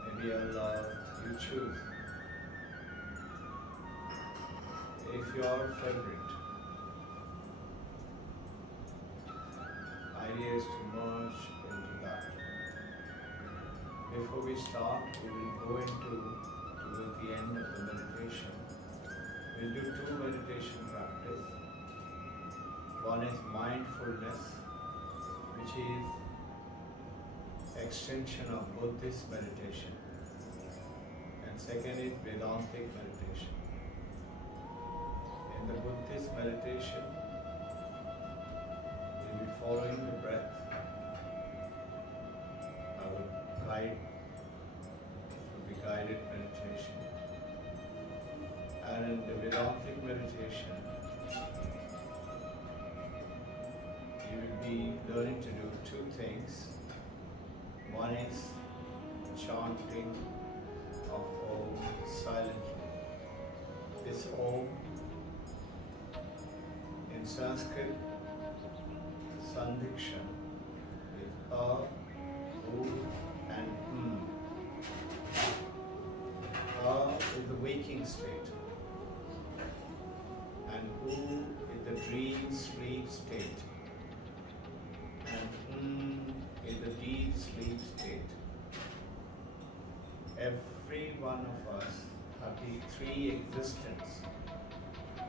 maybe Allah, you choose. If your favorite idea is to merge into that. Before we start, we will go toward the end of the meditation. We'll do two meditation practice. One is mindfulness, which is extension of Buddhist meditation. And second is Vedantic meditation. In the Buddhist meditation, we'll be following the breath. Our guide will be guided meditation. And in the Vedantic meditation, you will be learning to do two things. One is chanting of Om silently. This Om in Sanskrit, Sandiksha is A, U and A is the waking state and U is the dream sleep state and is the deep sleep state. Every one of us have the three existence.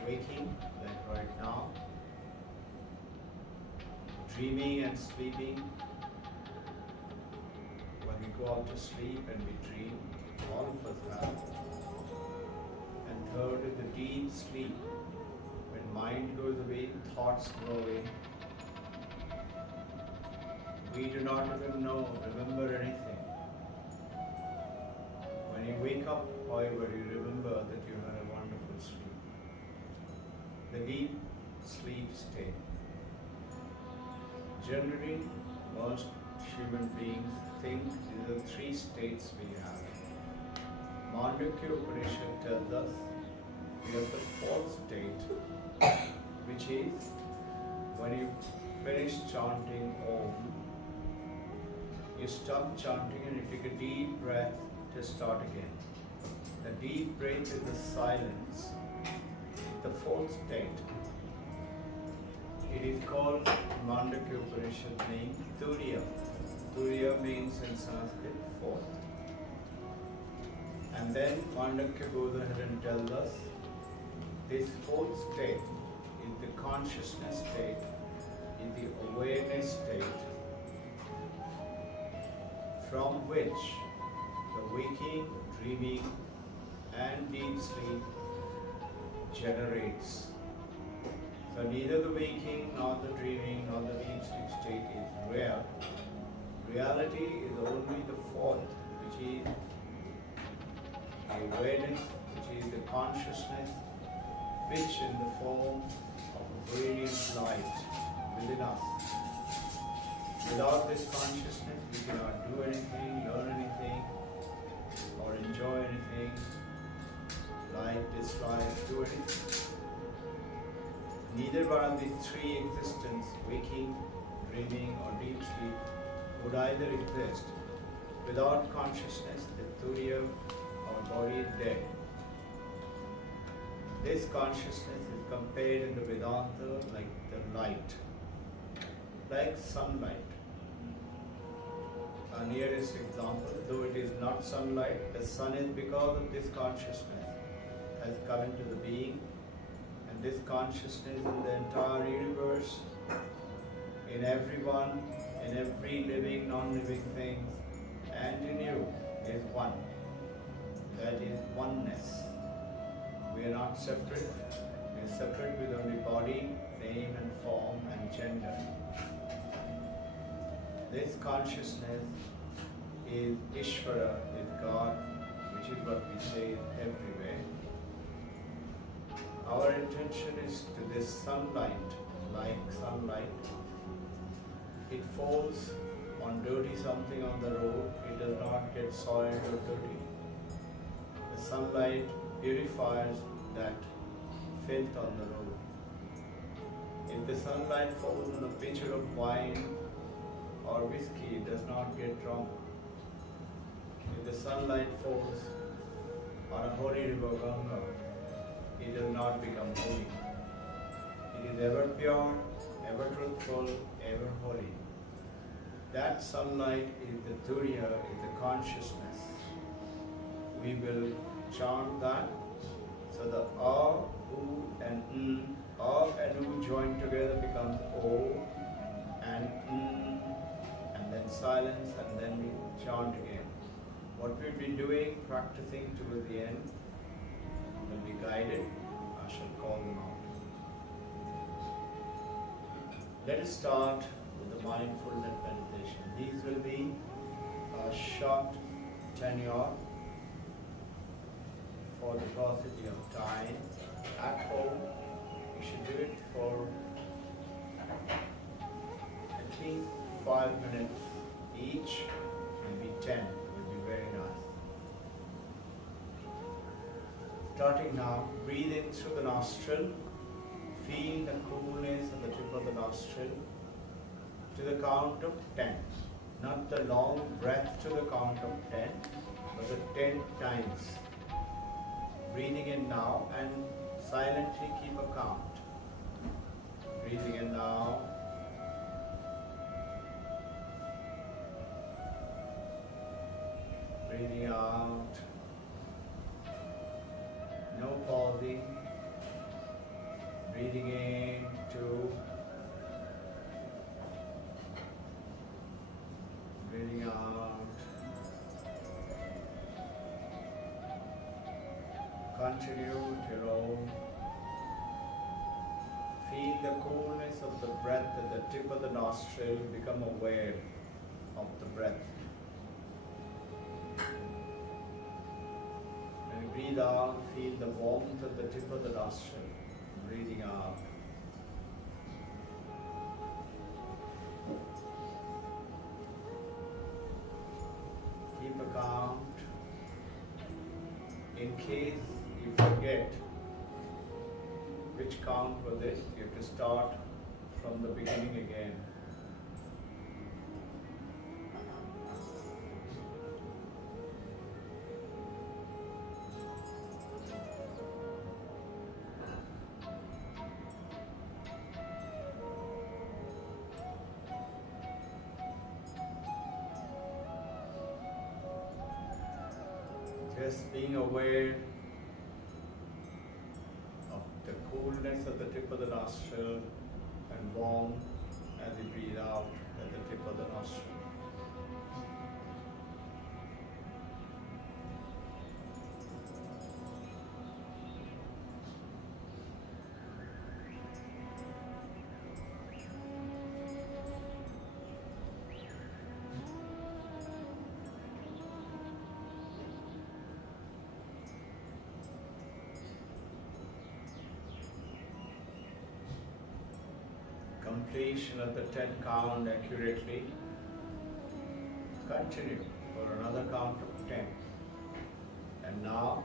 Waking, like right now, dreaming and sleeping, when we go out to sleep and we dream, all of us have. And third is the deep sleep, when mind goes away, thoughts go away. We do not even remember anything. When you wake up, however, you remember that you had a wonderful sleep. The deep sleep state. Generally, most human beings think these are three states we have. Mandukya Upanishad tells us we have the fourth state, which is when you finish chanting Om, you stop chanting and you take a deep breath Let's start again. The deep breath in the silence, the fourth state. It is called Mandakya Upanishad name Turiya. Turiya means in Sanskrit fourth. And then Mandakya goes ahead and tells us this fourth state is the consciousness state, is the awareness state, from which the waking, dreaming and deep sleep generates. So neither the waking, nor the dreaming, nor the deep sleep state is real. Reality is only the fourth, which is the awareness, which is the consciousness, which in the form of a brilliant light within us. Without this consciousness, we cannot do anything, learn anything, or enjoy anything, like, dislike, do anything. Neither one of these three existence, waking, dreaming, or deep sleep, would either exist. Without consciousness, the Turiya, our body, is dead. This consciousness is compared in the Vedanta like the light, like sunlight. Our nearest example, though it is not sunlight, the sun is because of this consciousness has come into the being, and this consciousness in the entire universe, in everyone, in every living, non-living thing, and in you is one. That is oneness. We are not separate. We are separate with only body, name and form and gender. This consciousness is Ishvara, is God, which is what we say everywhere. Our intention is to this sunlight, like sunlight. It falls on dirty something on the road, it does not get soiled or dirty. The sunlight purifies that filth on the road. If the sunlight falls on a pitcher of wine or whiskey, it does not get drunk. If the sunlight falls on a holy river Ganga, it does not become holy. It is ever pure, ever truthful, ever holy. That sunlight is the Turiya, is the consciousness. We will chant that. So the A, U and N, A and U joined together becomes O and N, and then silence, and then we chant again. What we'll be doing, practicing towards the end, will be guided. I shall call them out. Let us start with the mindfulness meditation. These will be a short tenure for the paucity of time. At home, you should do it for at least 5 minutes each, maybe 10 would be very nice. Starting now, breathe in through the nostril, feel the coolness of the tip of the nostril to the count of 10. Not the long breath to the count of 10, but the 10 times. Breathing in now and silently keep a count. Breathing in now. Breathing out. No pausing. Breathing in, 2. Breathing out. Continue with your own. Feel the coolness of the breath at the tip of the nostril. Become aware of the breath. When you breathe out, feel the warmth at the tip of the nostril. Breathing out. Keep a count. In case you forget which count was it, you have to start from the beginning again. Just being aware of the coolness at the tip of the nostril and warm as you breathe out at the tip of the nostril. Completion of the 10 count accurately. Continue for another count of 10. And now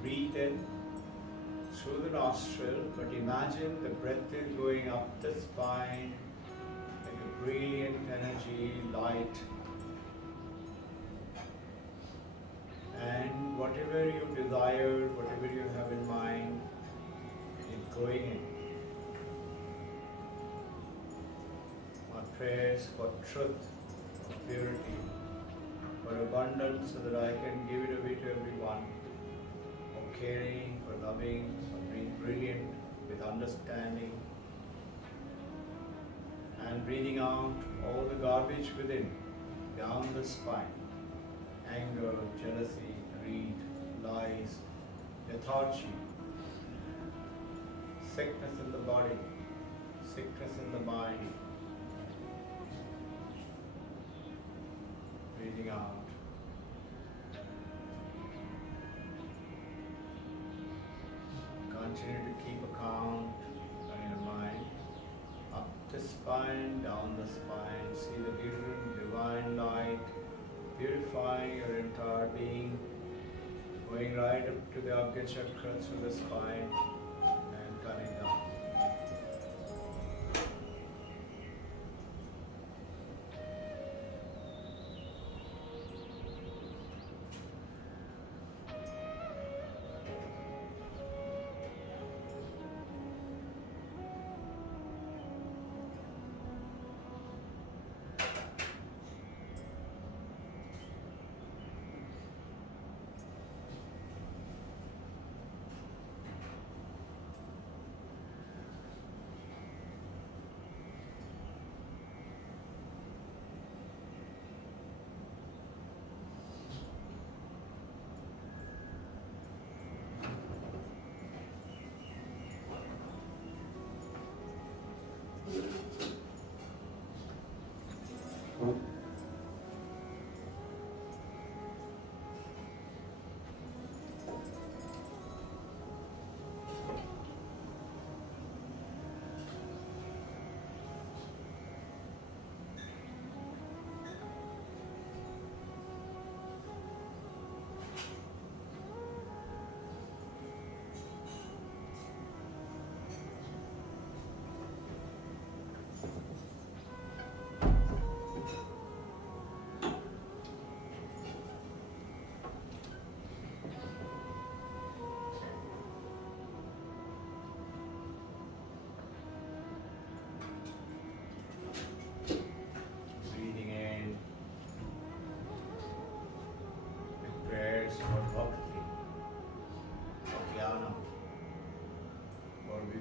breathe in through the nostril, but imagine the breath is going up the spine like a brilliant energy, light. And whatever you desire, whatever you have in mind is going in. Prayers for truth, for purity, for abundance, so that I can give it away to everyone, for caring, for loving, for being brilliant, with understanding, and breathing out all the garbage within, down the spine, anger, jealousy, greed, lies, lethargy, sickness in the body, sickness in the mind. Breathing out. Continue to keep a count in your mind. Up the spine, down the spine. See the different divine light purifying your entire being, going right up to the Abhya chakra through the spine and coming down.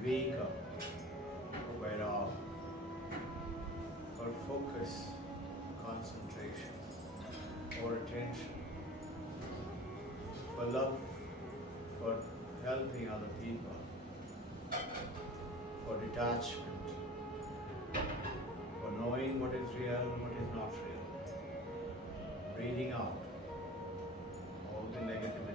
Viveka, aware of, for focus, concentration, for attention, for love, for helping other people, for detachment, for knowing what is real and what is not real, breathing out all the negativity.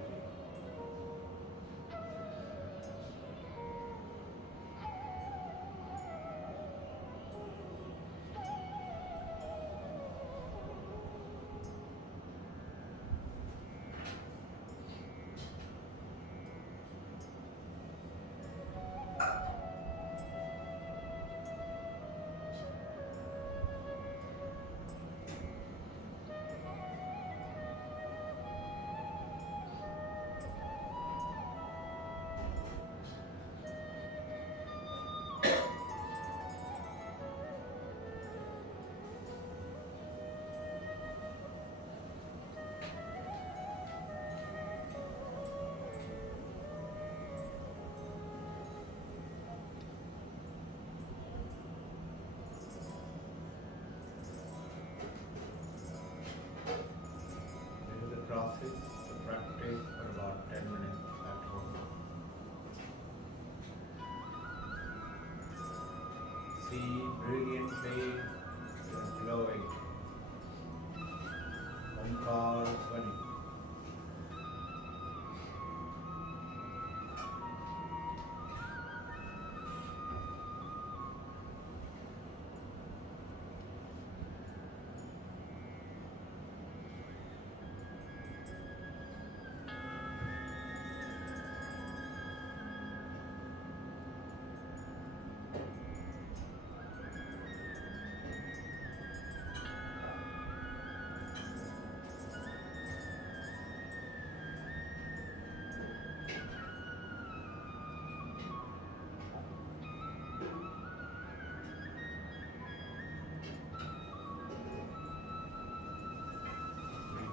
classes to practice for about 10 minutes at home. See brilliantly and glowing. Omkar Swami.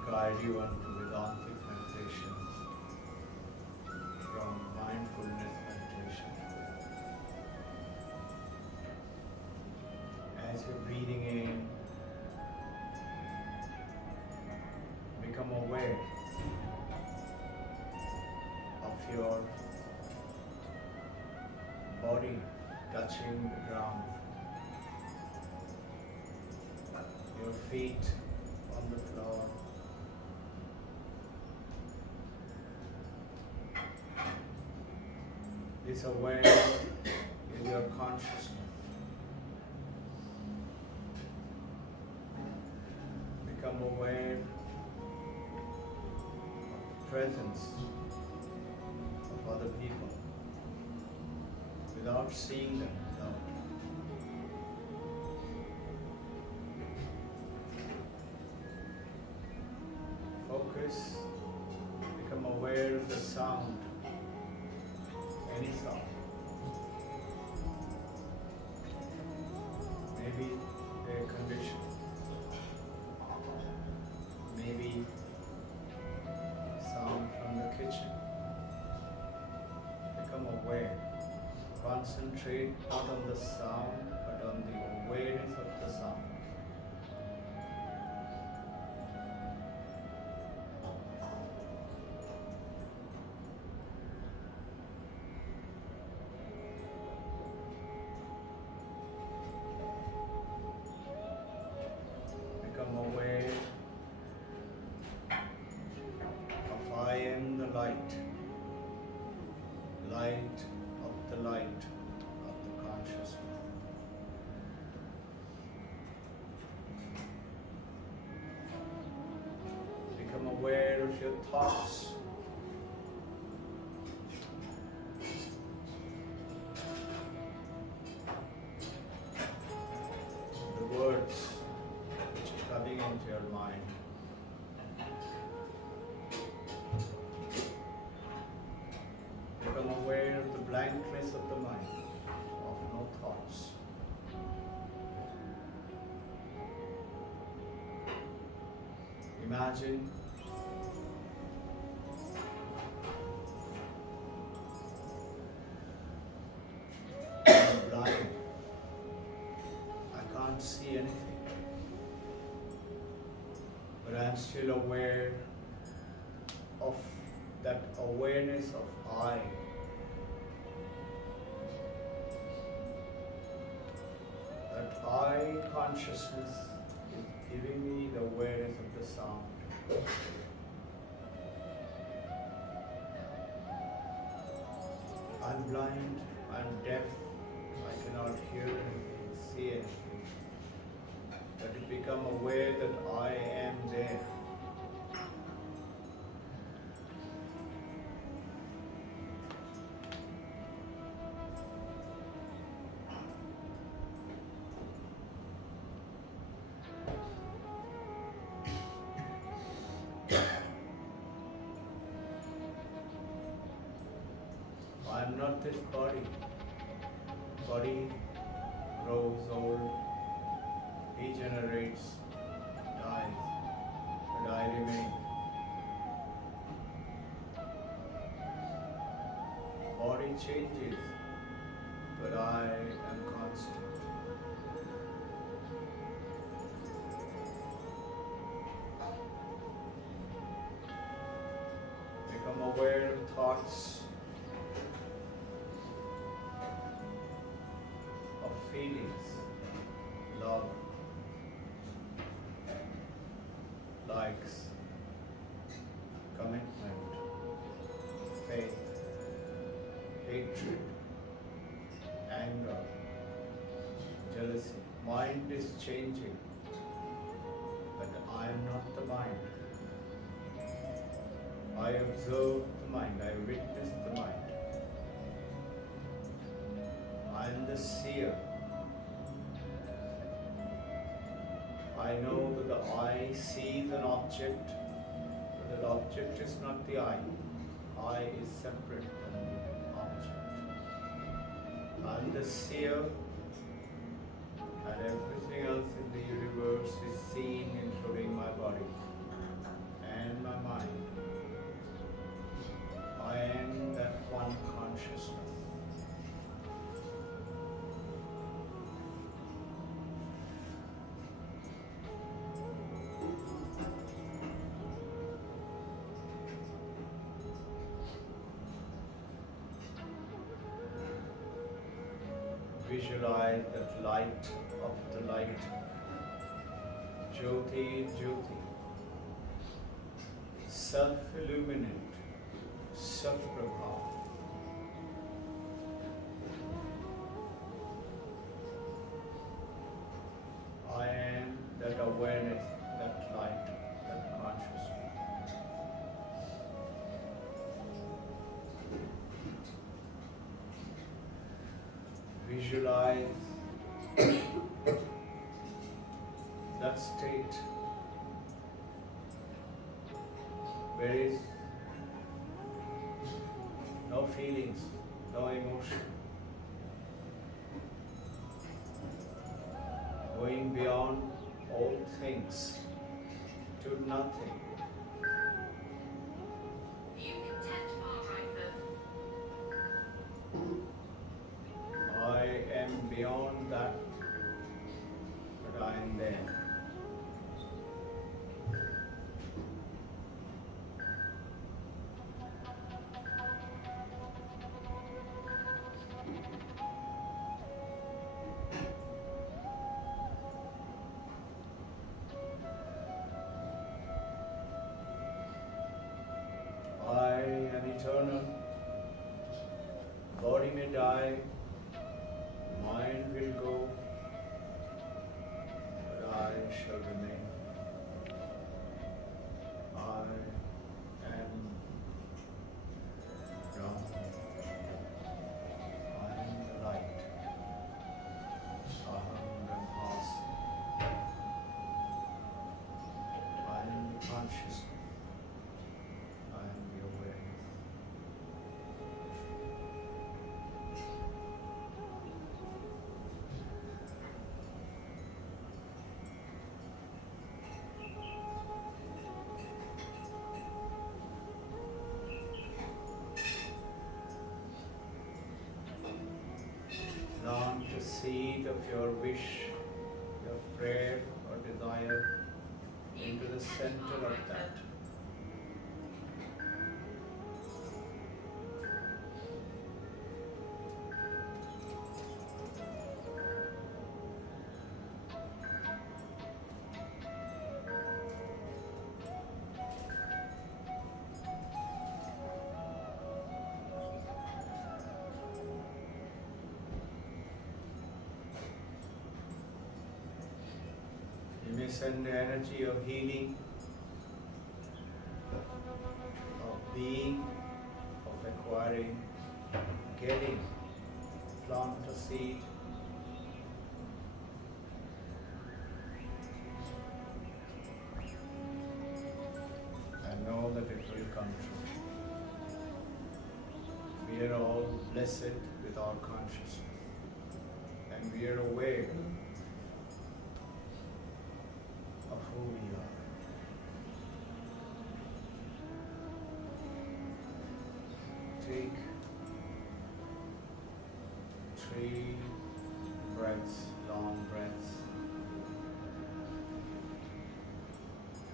Guide you onto Vedantic meditation from mindfulness meditation. As you're breathing in, become aware of your body touching the ground, your feet on the floor. This awareness is your consciousness. Become aware of the presence of other people without seeing them. Focus, become aware of the sound. Any sound. Maybe air condition. Maybe sound from the kitchen. Become aware. Concentrate not on the sound, but on the awareness of the sound. Become aware of I am the light, light of the light of the consciousness. Become aware of your thoughts. The words which are coming into your mind. Become aware of the blankness of the mind, of no thoughts. Imagine I'm blind. I can't see anything. But I'm still aware of that awareness of I. That I consciousness is giving me the awareness of the sound. I'm blind, I'm deaf, I cannot hear anything, see anything. But to become aware that I am there. I am not this body. Body grows old, degenerates, dies, but I remain. Body changes, but I am constant. Become aware of thoughts, of feelings, love, likes, commitment, faith, hatred, anger, jealousy. Mind is changing, but I am not the mind. I observe the mind, I witness the mind. I am the seer. I know that the eye sees an object, but that object is not the eye. Eye is separate from the object. I am the seer, and everything else in the universe is seen, including my body and my mind. I am that one consciousness. Visualize that light of the light, Jyoti Jyoti, self-illuminant, Saprabha. I am that awareness, that light, that consciousness. Visualize that state where is no feelings, no emotion, going beyond all things to nothing. I am beyond that, but I am there. I am eternal. Body may die, mind will go, but I shall remain. I am Brahman. I am the light. Aham Brahmasmi. I am the consciousness. I am the awareness. Plant the seed of your wish, your prayer or desire into the center of that. You may send the energy of healing, of being, of acquiring, getting, plant a seed. And know that it will come true. We are all blessed with our consciousness, and we are aware of who we are. Take 3 breaths, long breaths.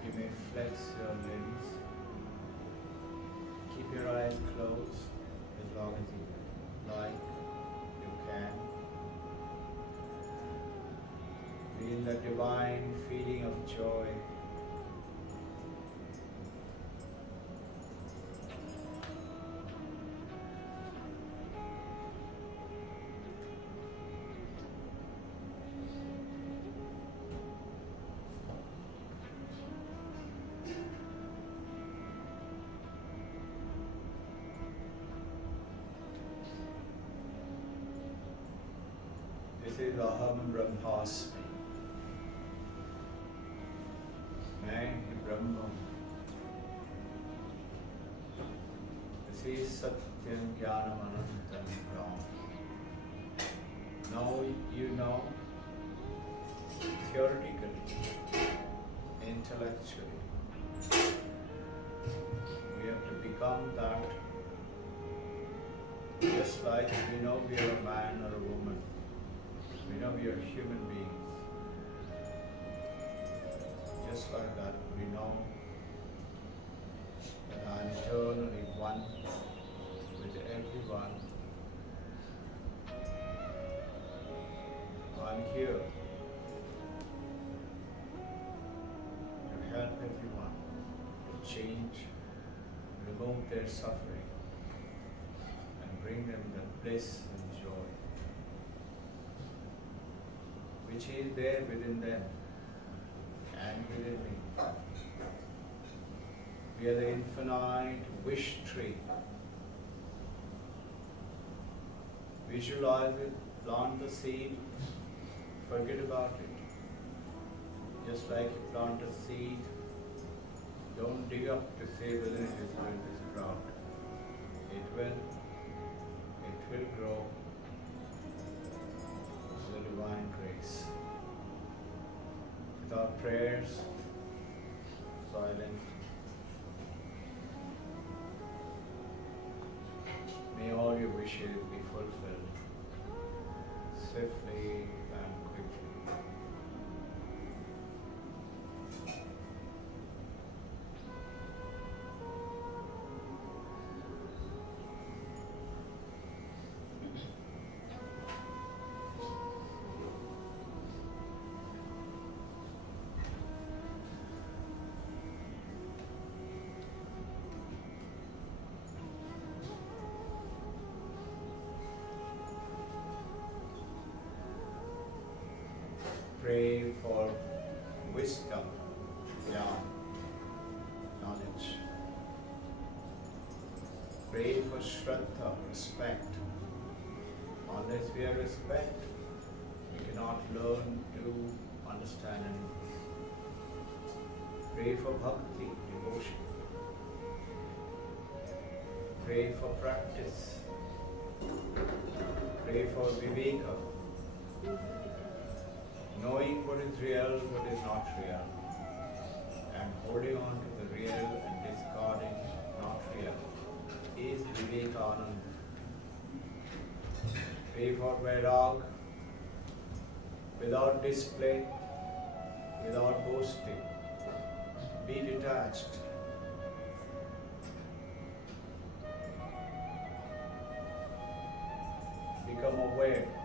You may flex your limbs. Keep pose as long as you like, you can. Feel the divine feeling of joy. This is Aham Brahmasmi. मैं ही ब्रह्म हूँ. This is Satyam Jnanam Anantam Brahma. Now you know theoretically, intellectually. We have to become that, just like we know we are a man or a woman. We know we are human beings. Just like that, we know that I am eternally one with everyone. I am here to help everyone to change, remove their suffering, and bring them the bliss and joy which is there within them and within me. We are the infinite wish tree. Visualize it, plant the seed, forget about it. Just like you plant a seed, don't dig up to say whether it is going to sprout. It will grow. The divine grace. With our prayers, silent, may all your wishes be fulfilled swiftly and quickly. Pray for wisdom, knowledge. Pray for Shraddha, respect. Unless we have respect, we cannot learn to understand anything. Pray for bhakti, devotion. Pray for practice. Pray for viveka. Knowing what is real, what is not real, and holding on to the real and discarding not real is Vivekananada. Pray for Vairag, without display, without boasting. Be detached. Become aware.